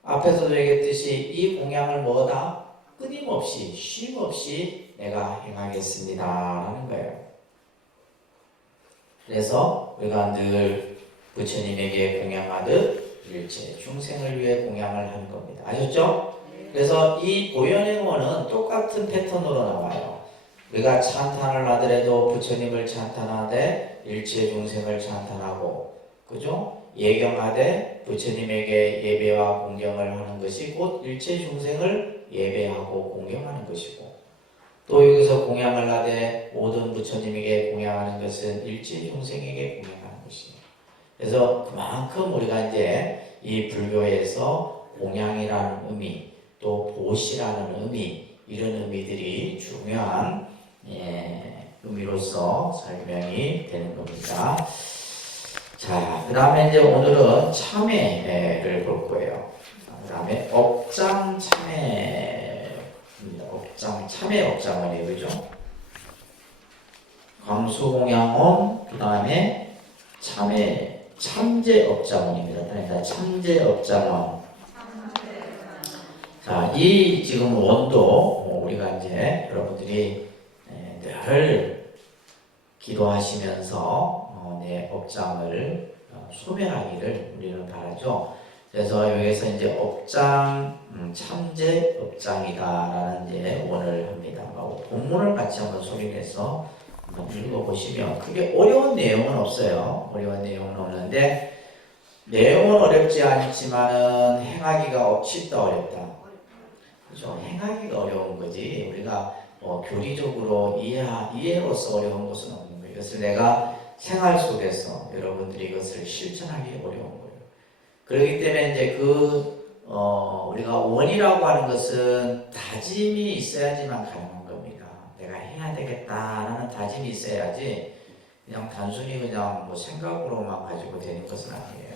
앞에서도 얘기했듯이 이 공양을 뭐다? 끊임없이 쉼없이 내가 행하겠습니다 하는 거예요. 그래서 우리가 늘 부처님에게 공양하듯 일체 중생을 위해 공양을 하는 겁니다. 아셨죠? 그래서 이 보현행원은 똑같은 패턴으로 나와요. 우리가 찬탄을 하더라도 부처님을 찬탄하되 일체 중생을 찬탄하고 그죠? 예경하되 부처님에게 예배와 공경을 하는 것이 곧 일체 중생을 예배하고 공경하는 것이고 또 여기서 공양을 하되 모든 부처님에게 공양하는 것은 일체 중생에게 공양하는 것이에요. 그래서 그만큼 우리가 이제 이 불교에서 공양이라는 의미 또 보시라는 의미 이런 의미들이 중요한 의미로서 설명이 되는 겁니다. 자, 그 다음에 이제 오늘은 참회를 볼 거예요. 그 다음에 업장 참회입니다. 업장, 참회 업장원이에요. 그죠? 광수공양원, 그 다음에 참회, 참제 업장원입니다. 그러니까 참제 업장원. 자, 이 지금 원도 우리가 이제 여러분들이 늘 기도하시면서 내 업장을 소멸하기를 우리는 바라죠. 그래서 여기서 이제 업장, 참제 업장이다라는 이제 원을 합니다. 본문을 같이 한번 소리내서 한번 읽어보시면 크게 어려운 내용은 없어요. 어려운 내용은 없는데 내용은 어렵지 않지만은 행하기가 없짓다 어렵다. 그죠? 행하기가 어려운 거지. 우리가 교리적으로 이해로서 어려운 것은 없는 거예요. 그래서 내가 생활 속에서 여러분들이 이것을 실천하기 어려운 거예요. 그렇기 때문에 이제 우리가 원이라고 하는 것은 다짐이 있어야지만 가능한 겁니다. 내가 해야 되겠다라는 다짐이 있어야지 그냥 단순히 그냥 뭐 생각으로만 가지고 되는 것은 아니에요.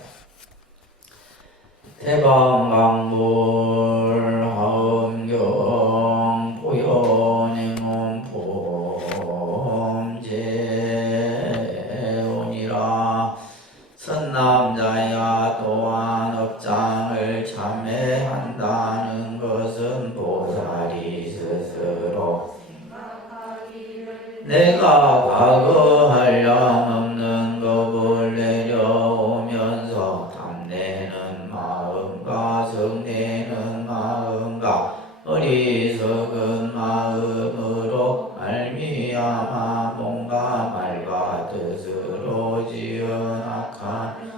대방강물 하음경 보현행원 범제운이라 선남자야 또한 업장을 참회한다는 것은 보살이 스스로 내가 과거할 양 없는 법을 내려오면서 탐내는 마음과 성내는 마음과 어리석은 마음으로 말미암아 몸과 말과 뜻으로 지은 악한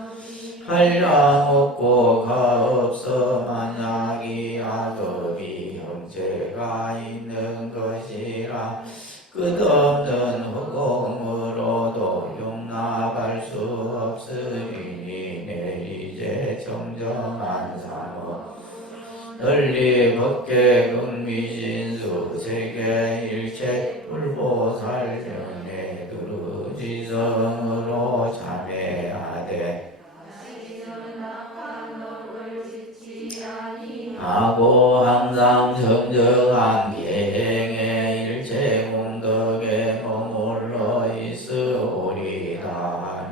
한량 없고 가없어 만약 이 악업이 형체가 있는 것이라 끝없는 허공으로도 용납할 수 없으리니 내 이제 정정한 삶은 널리 벗게 극미신수 세계 일체 불보살 전에 두루지성으로 참회하되 하고 항상 정정한 계행에 일체 공덕에 머물러 있으오리라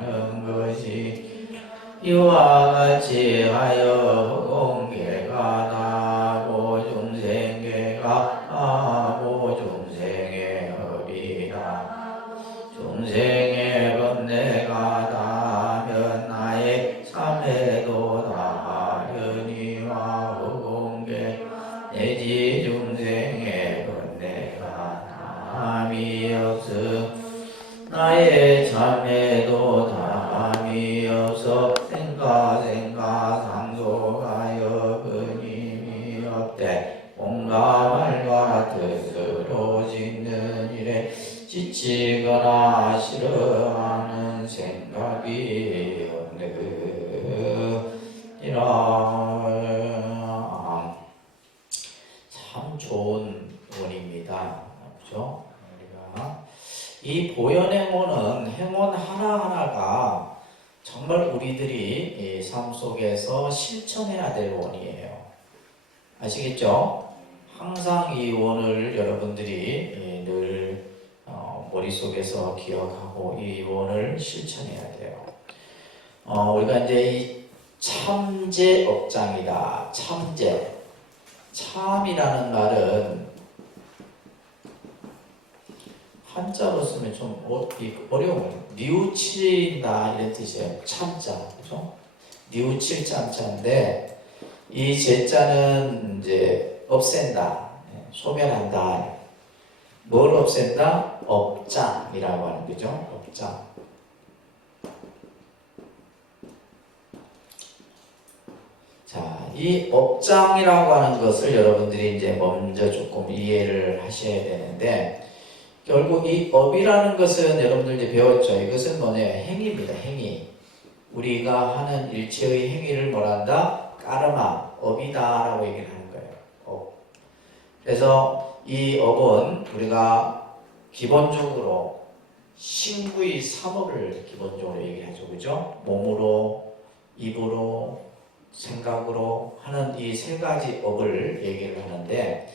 하는 것이 이와 같이 하여 공계가 나고 중생계가 하고 중생의 허리라 중생의 번뇌가 다하면 나의 참회도 다하려니와 허공계 내지 중생 미치거나 싫어하는 생각이 없느니라. 참 좋은 원입니다. 그죠? 우리가 이 보현행원은 행원 하나하나가 정말 우리들이 삶 속에서 실천해야 될 원이에요. 아시겠죠? 항상 이 원을 여러분들이 늘 머릿속에서 기억하고 이 원을 실천해야 돼요. 우리가 이제 이 참제업장이다. 참제. 참이라는 말은 한자로 쓰면 좀 어려워요. 뉘우친다 이런 뜻이에요. 참자. 그죠? 뉘우칠 참자인데 이 제자는 이제 없앤다, 소멸한다. 뭘 없앤다? 업장이라고 하는 거죠. 업장. 자, 이 업장이라고 하는 것을 여러분들이 이제 먼저 조금 이해를 하셔야 되는데, 결국 이 업이라는 것은 여러분들 이제 배웠죠. 이것은 뭐냐면 행위입니다. 행위. 우리가 하는 일체의 행위를 뭐란다? 까르마, 업이다라고 얘기를 하는 거예요. 업. 그래서 이 업은 우리가 기본적으로 신구의 3업을 기본적으로 얘기하죠. 그죠? 몸으로, 입으로, 생각으로 하는 이 세 가지 업을 얘기를 하는데,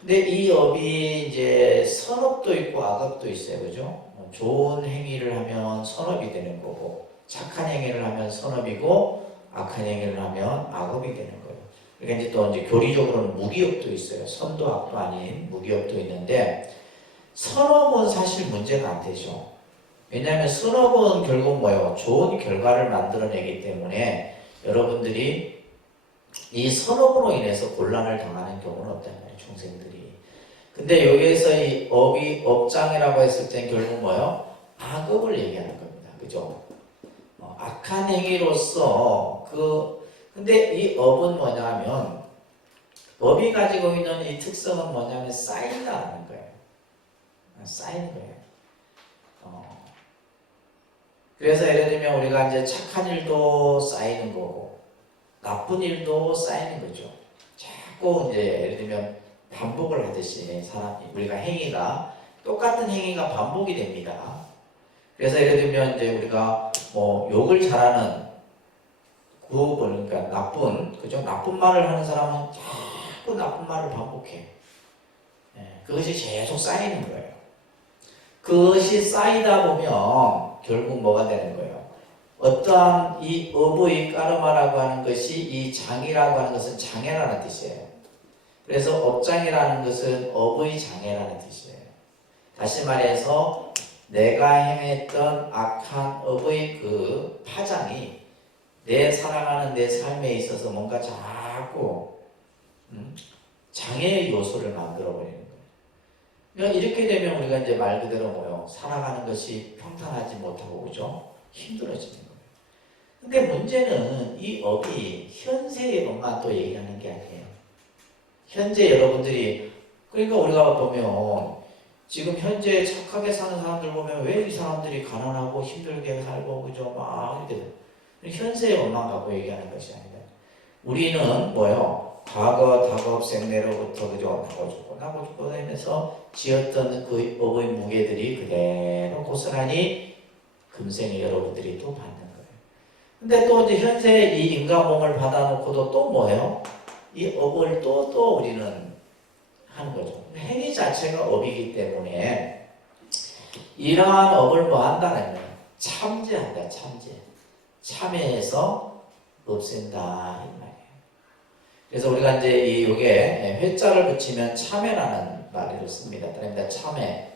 근데 이 업이 이제 선업도 있고 악업도 있어요. 그죠? 좋은 행위를 하면 선업이 되는 거고, 착한 행위를 하면 선업이고, 악한 행위를 하면 악업이 되는 거예요. 그러니까 이제 또 이제 교리적으로는 무기업도 있어요. 선도 악도 아닌 무기업도 있는데, 선업은 사실 문제가 안 되죠. 왜냐하면 선업은 결국 뭐예요? 좋은 결과를 만들어내기 때문에 여러분들이 이 선업으로 인해서 곤란을 당하는 경우는 없다는 거예요. 중생들이. 근데 여기에서 이 업이 업장이라고 했을 땐 결국 뭐예요? 악업을 얘기하는 겁니다. 그죠? 악한 행위로서 근데 이 업은 뭐냐면 업이 가지고 있는 이 특성은 뭐냐면 쌓인다는 거예요. 쌓이는 거예요. 그래서 예를 들면 우리가 이제 착한 일도 쌓이는 거고 나쁜 일도 쌓이는 거죠. 자꾸 이제 예를 들면 반복을 하듯이 우리가 행위가 똑같은 행위가 반복이 됩니다. 그래서 예를 들면 이제 우리가 뭐 욕을 잘하는 그러니까 나쁜 말을 하는 사람은 자꾸 나쁜 말을 반복해. 그것이 계속 쌓이는 거예요. 그것이 쌓이다 보면 결국 뭐가 되는 거예요? 어떠한 이 업의 까르마라고 하는 것이 이 장이라고 하는 것은 장애라는 뜻이에요. 그래서 업장이라는 것은 업의 장애라는 뜻이에요. 다시 말해서 내가 행했던 악한 업의 그 파장이 내 살아가는 내 삶에 있어서 뭔가 자꾸 장애의 요소를 만들어버리는 거예요. 그러니까 이렇게 되면 우리가 이제 말 그대로 뭐요? 살아가는 것이 평탄하지 못하고 그죠? 힘들어지는 거예요. 근데 문제는 이 업이 현세의 업만 또 얘기하는 게 아니에요. 현재 여러분들이 그러니까 우리가 보면 지금 현재 착하게 사는 사람들 보면 왜 이 사람들이 가난하고 힘들게 살고 그죠? 막 이렇게 현세의 업만 갖고 얘기하는 것이 아니다. 우리는 뭐요? 과거 다급 생내로부터 그죠? 나고 죽고 하면서 지었던 그 업의 무게들이 그대로 고스란히 금생에 여러분들이 또 받는 거예요. 근데 또 이제 현재 이 인간 몸을 받아놓고도 또 뭐예요? 이 업을 또 우리는 하는 거죠. 행위 자체가 업이기 때문에 이러한 업을 뭐 한다는 거예요? 참제한다. 참회해서 없앤다 이 말이에요. 그래서 우리가 이제 요게 회자를 붙이면 참회라는 말을 씁니다. 그러니까 참회.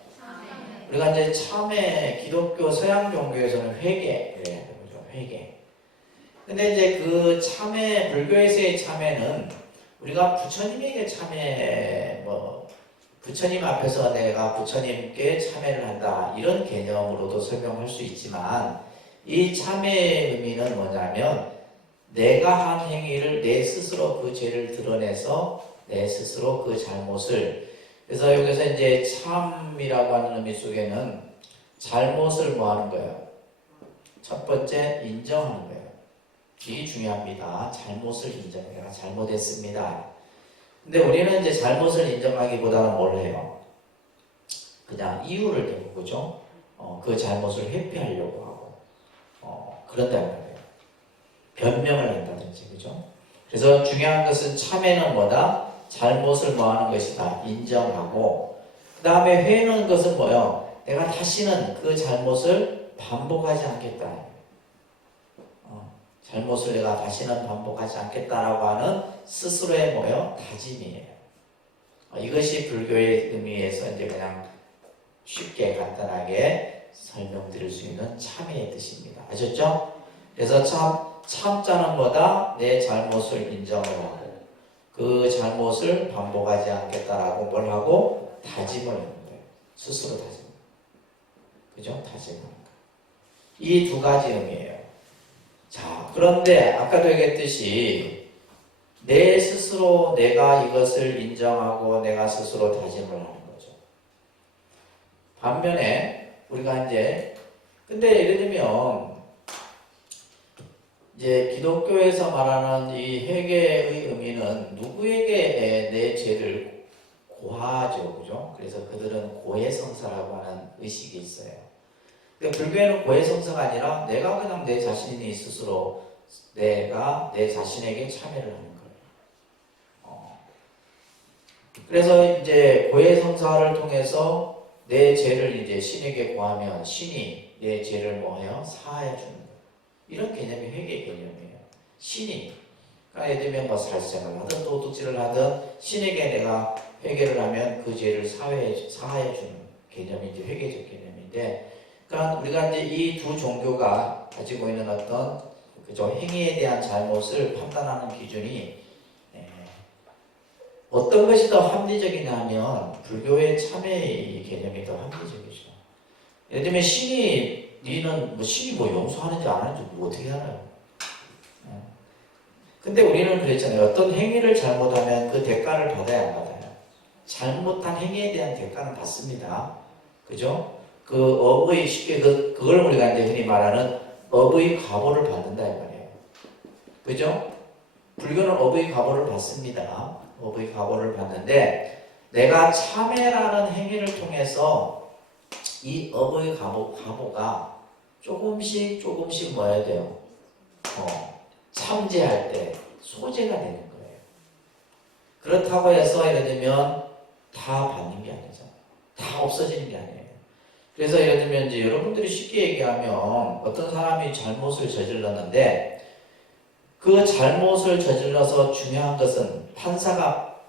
우리가 이제 참회 기독교 서양 종교에서는 회개를 해야 되죠. 회개. 근데 이제 그 참회 불교에서의 참회는 우리가 부처님에게 부처님 앞에서 내가 부처님께 참회를 한다 이런 개념으로도 설명할 수 있지만 이 참회의 의미는 뭐냐면 내가 한 행위를 내 스스로 그 죄를 드러내서 내 스스로 그 잘못을 그래서 여기서 이제 참이라고 하는 의미 속에는 잘못을 뭐 하는 거예요? 첫 번째, 인정하는 거예요. 이게 중요합니다. 잘못을 인정해. 내가 잘못했습니다. 근데 우리는 이제 잘못을 인정하기보다는 뭘 해요? 그냥 이유를 대고, 그죠? 그 잘못을 회피하려고 하고, 그런다는 거예요. 변명을 한다든지, 그죠? 그래서 중요한 것은 참회는 뭐다? 잘못을 뭐 하는 것이다? 인정하고, 그 다음에 회는 것은 뭐요? 내가 다시는 그 잘못을 반복하지 않겠다. 잘못을 내가 다시는 반복하지 않겠다라고 하는 스스로의 뭐요? 다짐이에요. 이것이 불교의 의미에서 이제 그냥 쉽게 간단하게 설명드릴 수 있는 참회의 뜻입니다. 아셨죠? 그래서 참자는 뭐다? 내 잘못을 인정을 하고 그 잘못을 반복하지 않겠다라고 뭘 하고? 다짐을 하는 거예요. 스스로 다짐. 그죠? 다짐하는 거. 이 두 가지 의미예요. 자, 그런데 아까도 얘기했듯이 내 스스로 내가 이것을 인정하고 내가 스스로 다짐을 하는 거죠. 반면에 우리가 근데 예를 들면 이제 기독교에서 말하는 이 회개의 의미는 누구에게 내 죄를 고하죠, 그죠? 그래서 그들은 고해성사라고 하는 의식이 있어요. 근데 불교에는 고해성사가 아니라 내가 그냥 내 자신이 스스로 내가 내 자신에게 참여를 하는 거예요. 그래서 이제 고해성사를 통해서 내 죄를 이제 신에게 고하면 신이 내 죄를 뭐해요? 사하여 주는 거예요. 이런 개념이 회개 개념이에요. 신이 그러니까 예를 들면 뭐 살생을 하든 도둑질을 하든 신에게 내가 회개를 하면 그 죄를 사하여 주는 개념이 이제 회개적 개념인데, 그러니까 우리가 이제 이 두 종교가 가지고 있는 어떤 그죠 행위에 대한 잘못을 판단하는 기준이 어떤 것이 더 합리적이냐 하면 불교의 참회의 개념이 더 합리적이죠. 예를 들면 신이 뭐 용서하는지 안 하는지 뭐 어떻게 알아요? 근데 우리는 그랬잖아요. 어떤 행위를 잘못하면 그 대가를 받아야 안 받아요? 잘못한 행위에 대한 대가는 받습니다. 그죠? 그 업의 쉽게 그걸 우리가 이제 흔히 말하는 업의 과보를 받는다 이 말이에요. 그죠? 불교는 업의 과보를 받습니다. 업의 과보를 받는데 내가 참회라는 행위를 통해서 이 업의 과보가 조금씩 뭐 해야 돼요? 참제할 때 소재가 되는 거예요. 그렇다고 해서 예를 들면 다 받는 게 아니잖아요. 다 없어지는 게 아니에요. 그래서 예를 들면 이제 여러분들이 쉽게 얘기하면 어떤 사람이 잘못을 저질렀는데 그 잘못을 저질러서 중요한 것은 판사가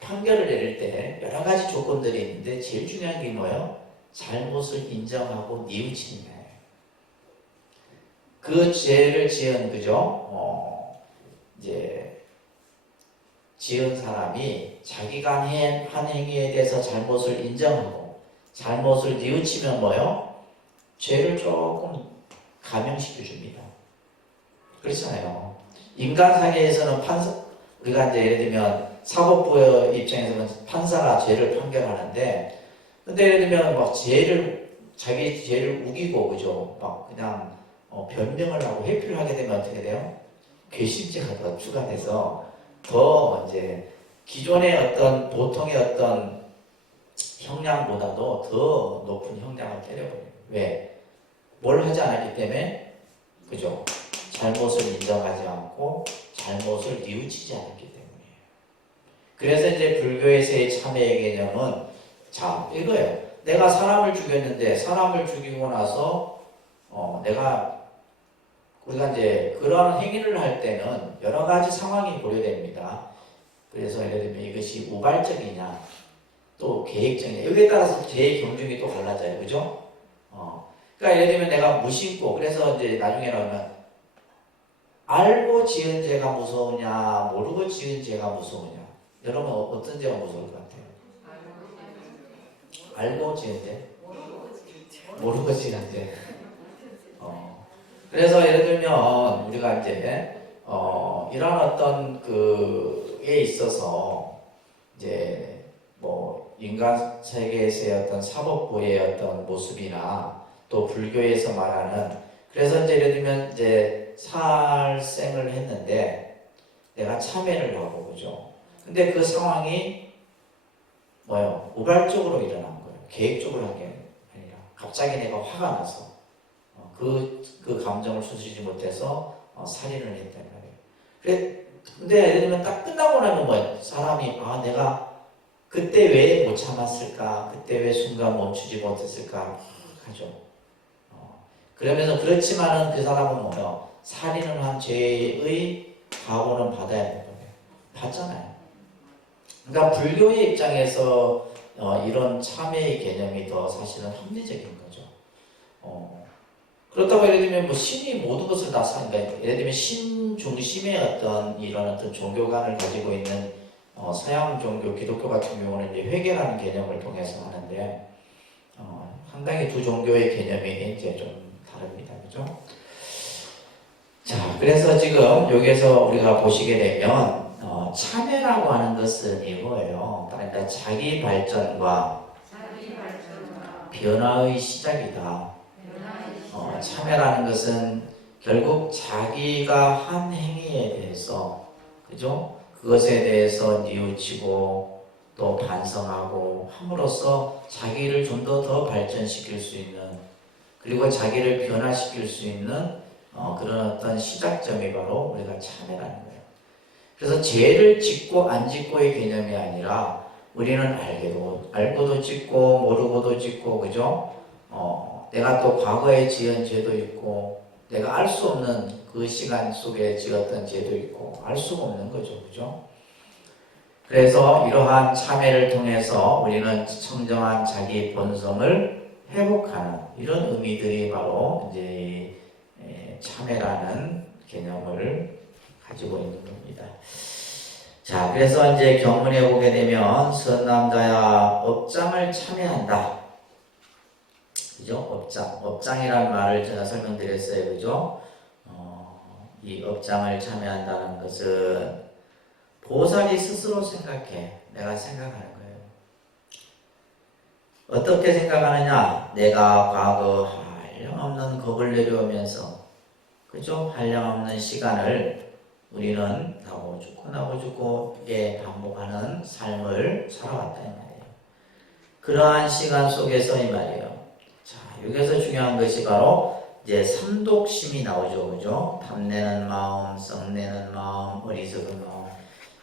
판결을 내릴 때 여러 가지 조건들이 있는데 제일 중요한 게 뭐예요? 잘못을 인정하고 뉘우치는 거예요. 그 죄를 지은 이제 지은 사람이 자기가 한 행위에 대해서 잘못을 인정하고 잘못을 뉘우치면 뭐요? 죄를 조금 감형시켜 줍니다. 그렇잖아요. 인간사회에서는 우리가 이제 예를 들면 사법부의 입장에서는 판사가 죄를 판결하는데, 근데 예를 들면 막 자기 죄를 우기고, 그죠? 막 그냥 변명을 하고 회피를 하게 되면 어떻게 돼요? 괘씸죄가 더 추가돼서 더 이제 기존의 어떤 보통의 어떤 형량보다도 더 높은 형량을 때려버려요. 왜? 뭘 하지 않았기 때문에, 그죠? 잘못을 인정하지 않고 잘못을 뉘우치지 않았기 때문이에요. 그래서 이제 불교에서의 참회의 개념은 자 이거예요. 내가 사람을 죽였는데 사람을 죽이고 나서 우리가 이제 그런 행위를 할 때는 여러 가지 상황이 고려됩니다. 그래서 예를 들면 이것이 우발적이냐 또 계획적이냐 여기에 따라서 죄의 경중이 또 달라져요. 그죠? 그러니까 예를 들면 내가 무심코 그래서 이제 나중에 나오면 알고 지은 죄가 무서우냐 모르고 지은 죄가 무서우냐. 여러분 어떤 죄가 무서울 것 같아요? 알고 지은 죄? 모르고 지은 죄. 그래서 예를 들면 우리가 이제 이런 어떤 그에 있어서 이제 뭐 인간 세계에서의 어떤 사법부의 어떤 모습이나 또 불교에서 말하는 그래서 이제 예를 들면 이제 살생을 했는데 내가 참회를 하고 그죠. 근데 그 상황이 뭐요? 우발적으로 일어난 거예요. 계획적으로 한 게 아니라 갑자기 내가 화가 나서 그 감정을 추스리지 못해서 살인을 했단 말이에요. 근데 예를 들면 딱 끝나고 나면 뭐 사람이 내가 그때 왜 못 참았을까? 그때 왜 순간 멈추지 못했을까? 하죠. 그러면서 그렇지만은 그 사람은 뭐요? 살인을 한 죄의 가호는 받아야 되는 거예요. 받잖아요. 그러니까 불교의 입장에서 이런 참회의 개념이 더 사실은 합리적인 거죠. 그렇다고 예를 들면 뭐 신이 모든 것을 다 사는가? 예를 들면 신 중심의 이런 종교관을 가지고 있는 서양 종교, 기독교 같은 경우는 이제 회개라는 개념을 통해서 하는데 상당히 두 종교의 개념이 이제 좀 다릅니다, 그죠? 자, 그래서 지금 여기에서 우리가 보시게 되면 참회라고 하는 것은 이거예요. 그러니까 자기 발전과 변화의 시작이다. 참회라는 것은 결국 자기가 한 행위에 대해서 그죠? 그것에 대해서 뉘우치고 또 반성하고 함으로써 자기를 좀 더 발전시킬 수 있는 그리고 자기를 변화시킬 수 있는 그런 어떤 시작점이 바로 우리가 참회라는 거예요. 그래서 죄를 짓고 안 짓고의 개념이 아니라 우리는 알고도 짓고 모르고도 짓고 그죠? 내가 또 과거에 지은 죄도 있고 내가 알 수 없는 그 시간 속에 지었던 죄도 있고 알 수가 없는 거죠. 그죠? 그래서 이러한 참회를 통해서 우리는 청정한 자기 본성을 회복하는 이런 의미들이 바로 이제 참회라는 개념을 가지고 있는 겁니다. 자, 그래서 이제 경문에 보게 되면 선남자야 업장을 참회한다. 그죠? 업장이라는 말을 제가 설명드렸어요. 그죠? 이 업장을 참여한다는 것은 보살이 스스로 생각해. 내가 생각하는 거예요. 어떻게 생각하느냐? 내가 과거 한량없는 겁을 내려오면서 그죠? 한량없는 시간을 우리는 나고 죽고 반복하는 삶을 살아왔다 이 말이에요. 그러한 시간 속에서 이 말이에요. 자, 여기서 중요한 것이 바로 이제 삼독심이 나오죠. 그죠? 탐내는 마음, 썩내는 마음, 어리석은 마음.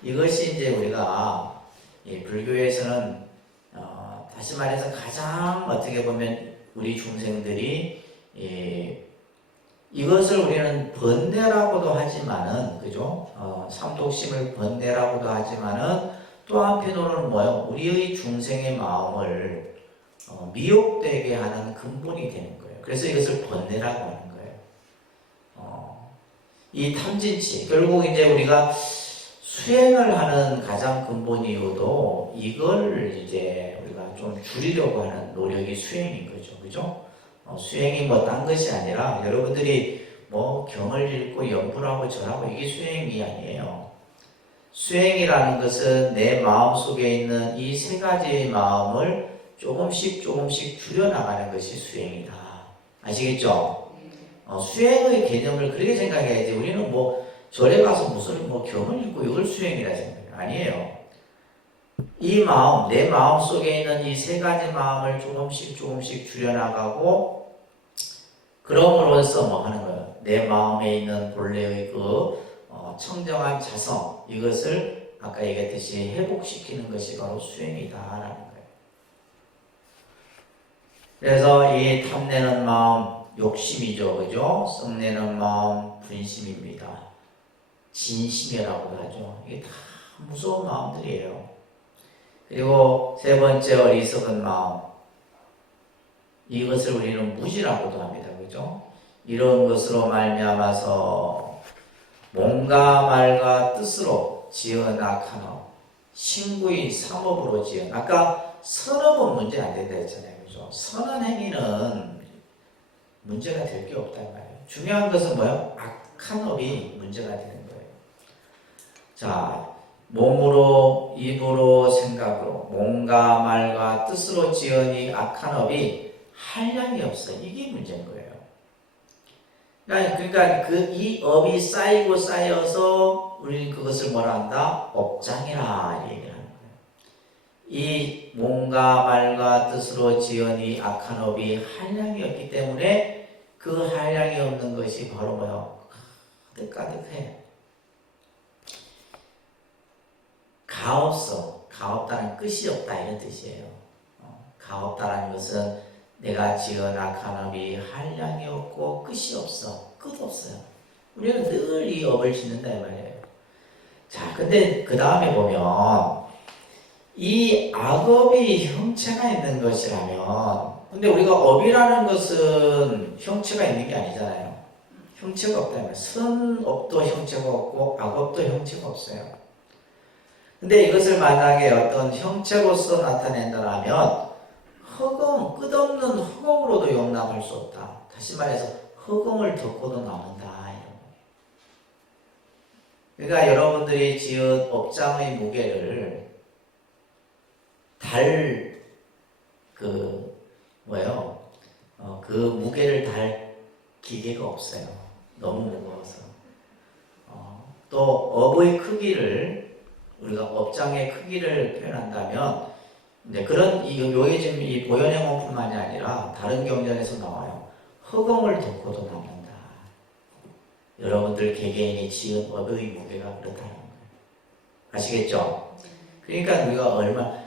이것이 이제 우리가 불교에서는 다시 말해서 가장 어떻게 보면 우리 중생들이 이것을 우리는 번뇌라고도 하지만은 그죠? 삼독심을 번뇌라고도 하지만은 또 한편으로는 뭐예요? 우리의 중생의 마음을 미혹되게 하는 근본이 되는 거예요. 그래서 이것을 번뇌라고 하는 거예요. 이 탐진치 결국 이제 우리가 수행을 하는 가장 근본 이유도 이걸 이제 우리가 좀 줄이려고 하는 노력이 수행인 거죠. 그죠? 수행이 뭐 딴 것이 아니라 여러분들이 뭐 경을 읽고 연불 하고 절하고 이게 수행이 아니에요. 수행이라는 것은 내 마음 속에 있는 이 세 가지의 마음을 조금씩 줄여나가는 것이 수행이다. 아시겠죠? 수행의 개념을 그렇게 생각해야지 우리는 뭐 절에 가서 무슨 뭐 경을 읽고 이걸 수행이라 생각해요. 아니에요. 이 마음, 내 마음 속에 있는 이 세 가지 마음을 조금씩 줄여나가고 그럼으로써 뭐 하는 거예요? 내 마음에 있는 본래의 청정한 자성 이것을 아까 얘기했듯이 회복시키는 것이 바로 수행이다라는 거예요. 그래서 이 탐내는 마음 욕심이죠, 그죠? 썩내는 마음 분심입니다. 진심이라고도 하죠. 이게 다 무서운 마음들이에요. 그리고 세 번째 어리석은 마음 이것을 우리는 무지라고도 합니다, 그죠? 이런 것으로 말미암아서 몸과 말과 뜻으로 지은 악한 업, 신구인 삼업으로 지은 아까 선업은 문제 안 된다 했잖아요, 그죠? 선한 행위는 문제가 될 게 없단 말이에요. 중요한 것은 뭐예요? 악한 업이 문제가 되는 거예요. 자, 몸으로 입으로 생각으로 몸과 말과 뜻으로 지으니 악한 업이 한량이 없어. 이게 문제인 거예요. 그러니까 이 업이 쌓이고 쌓여서 우리는 그것을 뭐라 한다? 업장이라 얘기를 하는 거예요. 이 몸과 말과 뜻으로 지으니 악한 업이 한량이 없기 때문에 그 한량이 없는 것이 바로 뭐요? 가득가득해. 가없어. 가없다는 끝이 없다 이런 뜻이에요. 가없다라는 것은 내가 지은 악한 업이 한량이 없고 끝이 없어. 끝 없어요. 우리는 늘 이 업을 짓는다 이 말이에요. 자, 근데 그 다음에 보면 이 악업이 형체가 있는 것이라면, 근데 우리가 업이라는 것은 형체가 있는 게 아니잖아요. 형체가 없다면 선업도 형체가 없고 악업도 형체가 없어요. 근데 이것을 만약에 어떤 형체로서 나타낸다면 허공, 끝없는 허공으로도 용납할 수 없다. 다시 말해서 허공을 덮고도 남는다 이런 거예요. 그러니까 여러분들이 지은 업장의 무게를 그 무게를 달 기계가 없어요. 너무 무거워서. 또 업의 크기를 우리가 업장의 크기를 표현한다면, 네, 요게 지금 이 보현행원뿐만이 아니라 다른 경전에서 나와요. 허공을 덮고도 남는다. 여러분들 개개인이 지은 업의 무게가 그렇다는 거예요. 아시겠죠? 그러니까 우리가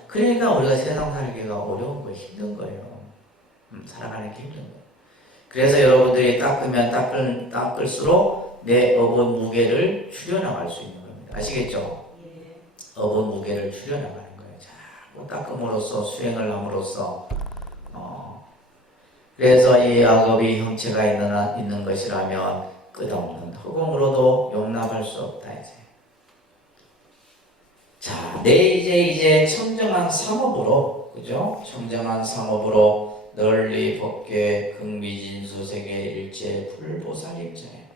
세상 살기가 어려운 거예요. 힘든 거예요. 살아가는 게 힘든 거예요. 그래서 여러분들이 닦을수록 내 업의 무게를 줄여나갈 수 있는 겁니다. 아시겠죠? 업의 무게를 줄여나가는 거예요. 자꾸 닦음으로써 수행을 함으로써 그래서 이 악업이 형체가 있는 것이라면 끝없는 허공으로도 용납할 수 없다 이제. 자, 이제 청정한 삼업으로, 그죠? 청정한 삼업으로 널리 법계 극미진수 세계 일체 불보살입자에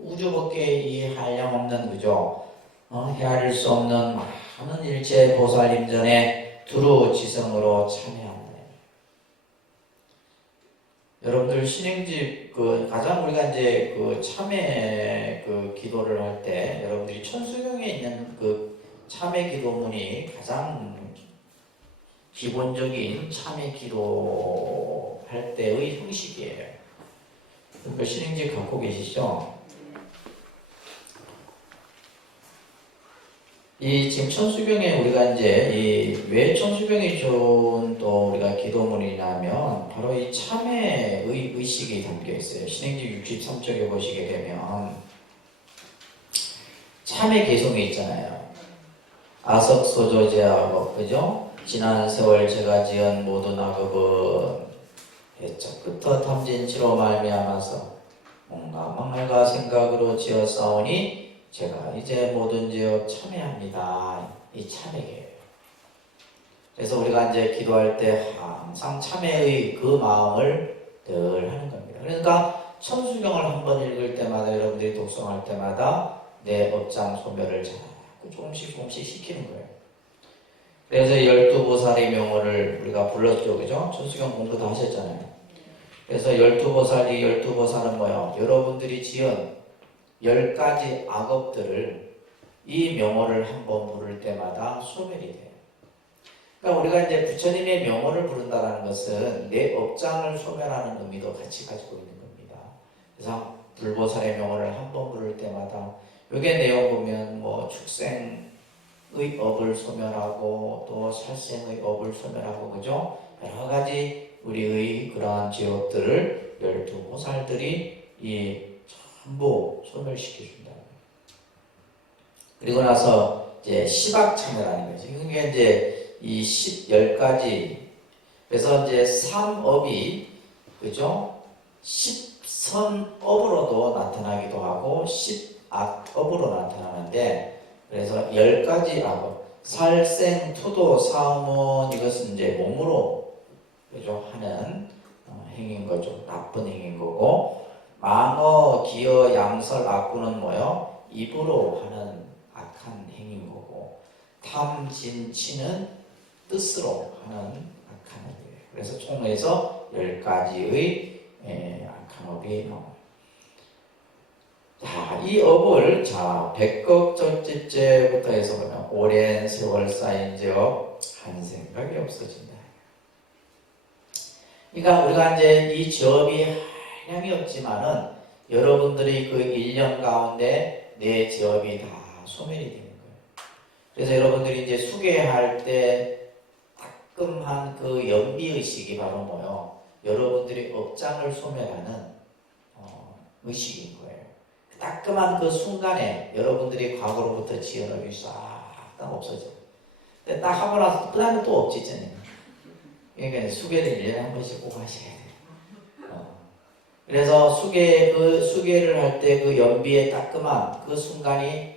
우주 법계 이 한량없는, 그죠? 헤아릴 수 없는 많은 일체 보살림전에 두루 지성으로 참여합니다. 여러분들 신행집 가장 우리가 이제 참회 기도를 할 때 여러분들이 천수경에 있는 참회 기도문이 가장 기본적인 참회 기도 할 때의 형식이에요. 신행집 갖고 계시죠? 지금 천수경에 우리가 이제 왜 천수경이 좋은 또 우리가 기도문이냐면 바로 이 참회의 의식이 담겨 있어요. 신행집 63쪽에 보시게 되면 참회 개송이 있잖아요. 아석소조제악업, 그죠? 지난 세월 제가 지은 모든 악업은 해적부터 탐진치로 말미암아서 온갖 망할과 생각으로 지었사오니 제가 이제 모든 지역 참회합니다. 이 참회예요. 그래서 우리가 이제 기도할 때 항상 참회의 그 마음을 늘 하는 겁니다. 그러니까 천수경을 한번 읽을 때마다 여러분들이 독송할 때마다 내 업장 소멸을 자꾸 조금씩 시키는 거예요. 그래서 12보살의 명호를 우리가 불렀죠. 그죠? 천수경 공부도 하셨잖아요. 그래서 12보살은 뭐예요? 여러분들이 지은 10가지 악업들을 이 명호를 한번 부를 때마다 소멸이 돼요. 그러니까 우리가 이제 부처님의 명호를 부른다는 것은 내 업장을 소멸하는 의미도 같이 가지고 있는 겁니다. 그래서 불보살의 명호를 한번 부를 때마다 여기에 내용 보면 축생의 업을 소멸하고 또 살생의 업을 소멸하고, 그죠? 여러 가지 우리의 그러한 죄업들을 12보살들이 전부 소멸시켜준다. 그리고 나서 이제 시박참회라는 거죠. 이게 이제 이 10가지. 그래서 이제 3업이, 그죠? 10선업으로도 나타나기도 하고 10악업으로 나타나는데, 그래서 10가지 악업. 살생, 투도, 사음은 이것은 이제 몸으로, 그죠? 하는 행인 거죠. 나쁜 행인 거고, 망어, 기어, 양설, 악구는 뭐요? 입으로 하는 악한 행위인 거고, 탐진치는 뜻으로 하는 악한 업이에요. 그래서 총에서 10가지의 악한 업이 나옵니다. 자, 이 업을, 자, 백겁절제부터 해서 보면 오랜 세월 쌓인 적 한 생각이 없어진다. 그러니까 우리가 이제 이 저업이 한량이 없지만은 여러분들이 그 1년 가운데 내 저업이 다 소멸이 되는 거예요. 그래서 여러분들이 이제 수계할 때 따끔한 그 연비의식이 바로 뭐요? 여러분들이 업장을 소멸하는 의식인 거예요. 따끔한 그 순간에 여러분들이 과거로부터 지은 업이 싹 다 없어져. 근데 딱 하고 나서 그 다음에 또 없지잖아요. 그러니까 수계를 1년에 한 번씩 꼭 하셔야 돼요. 그래서 수계를 할 때 그 연비의 따끔한 그 순간이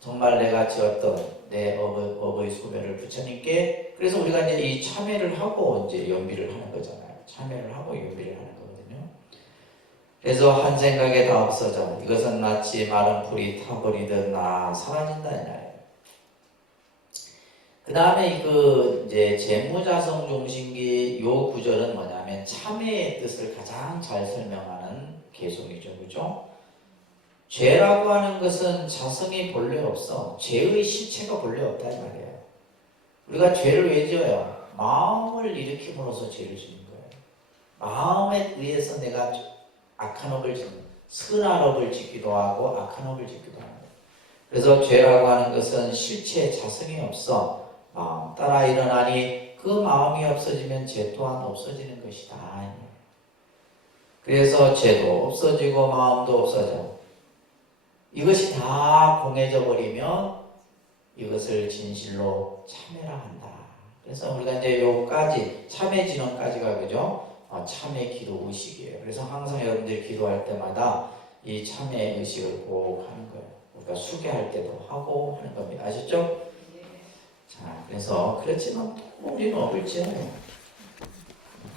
정말 내가 지었던 내 업의 소멸을 부처님께, 그래서 우리가 이제 이 참회를 하고 이제 연비를 하는 거잖아요. 참회를 하고 연비를 하는 거거든요. 그래서 한 생각에 다 없어져. 이것은 마치 마른 풀이 타버리듯 나 사라진다 이 말이에요. 그 다음에 그 이제 재무자성 종신기 요 구절은 뭐냐면 참회의 뜻을 가장 잘 설명하는 개송이죠, 그죠? 죄라고 하는 것은 자성이 본래 없어. 죄의 실체가 본래 없다 이 말이에요. 우리가 죄를 왜 지어요? 마음을 일으킴으로써 죄를 짓는 거예요. 마음에 의해서 내가 악한 업을 짓는, 선한 업을 짓기도 하고 악한 업을 짓기도 하는 거예요. 그래서 죄라고 하는 것은 실체 자성이 없어. 마음 따라 일어나니 그 마음이 없어지면 죄 또한 없어지는 것이다. 그래서 죄도 없어지고 마음도 없어져. 이것이 다 공해져 버리면 이것을 진실로 참회라 한다. 그래서 우리가 이제 요까지 참회 진언까지가 그죠? 참회 기도 의식이에요. 그래서 항상 여러분들이 기도할 때마다 이 참회 의식을 꼭 하는 거예요. 우리가 수계할 때도 하고 하는 겁니다. 아셨죠? 자, 그래서 그렇지만 우리는 업을 지어요.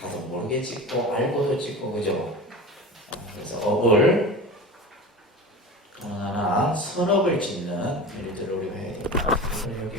가도 모르게 짓고 알고도 짓고 그죠? 그래서 업을 하나하나 선업을 짓는 일들을 우리가 해야 됩니다. 여기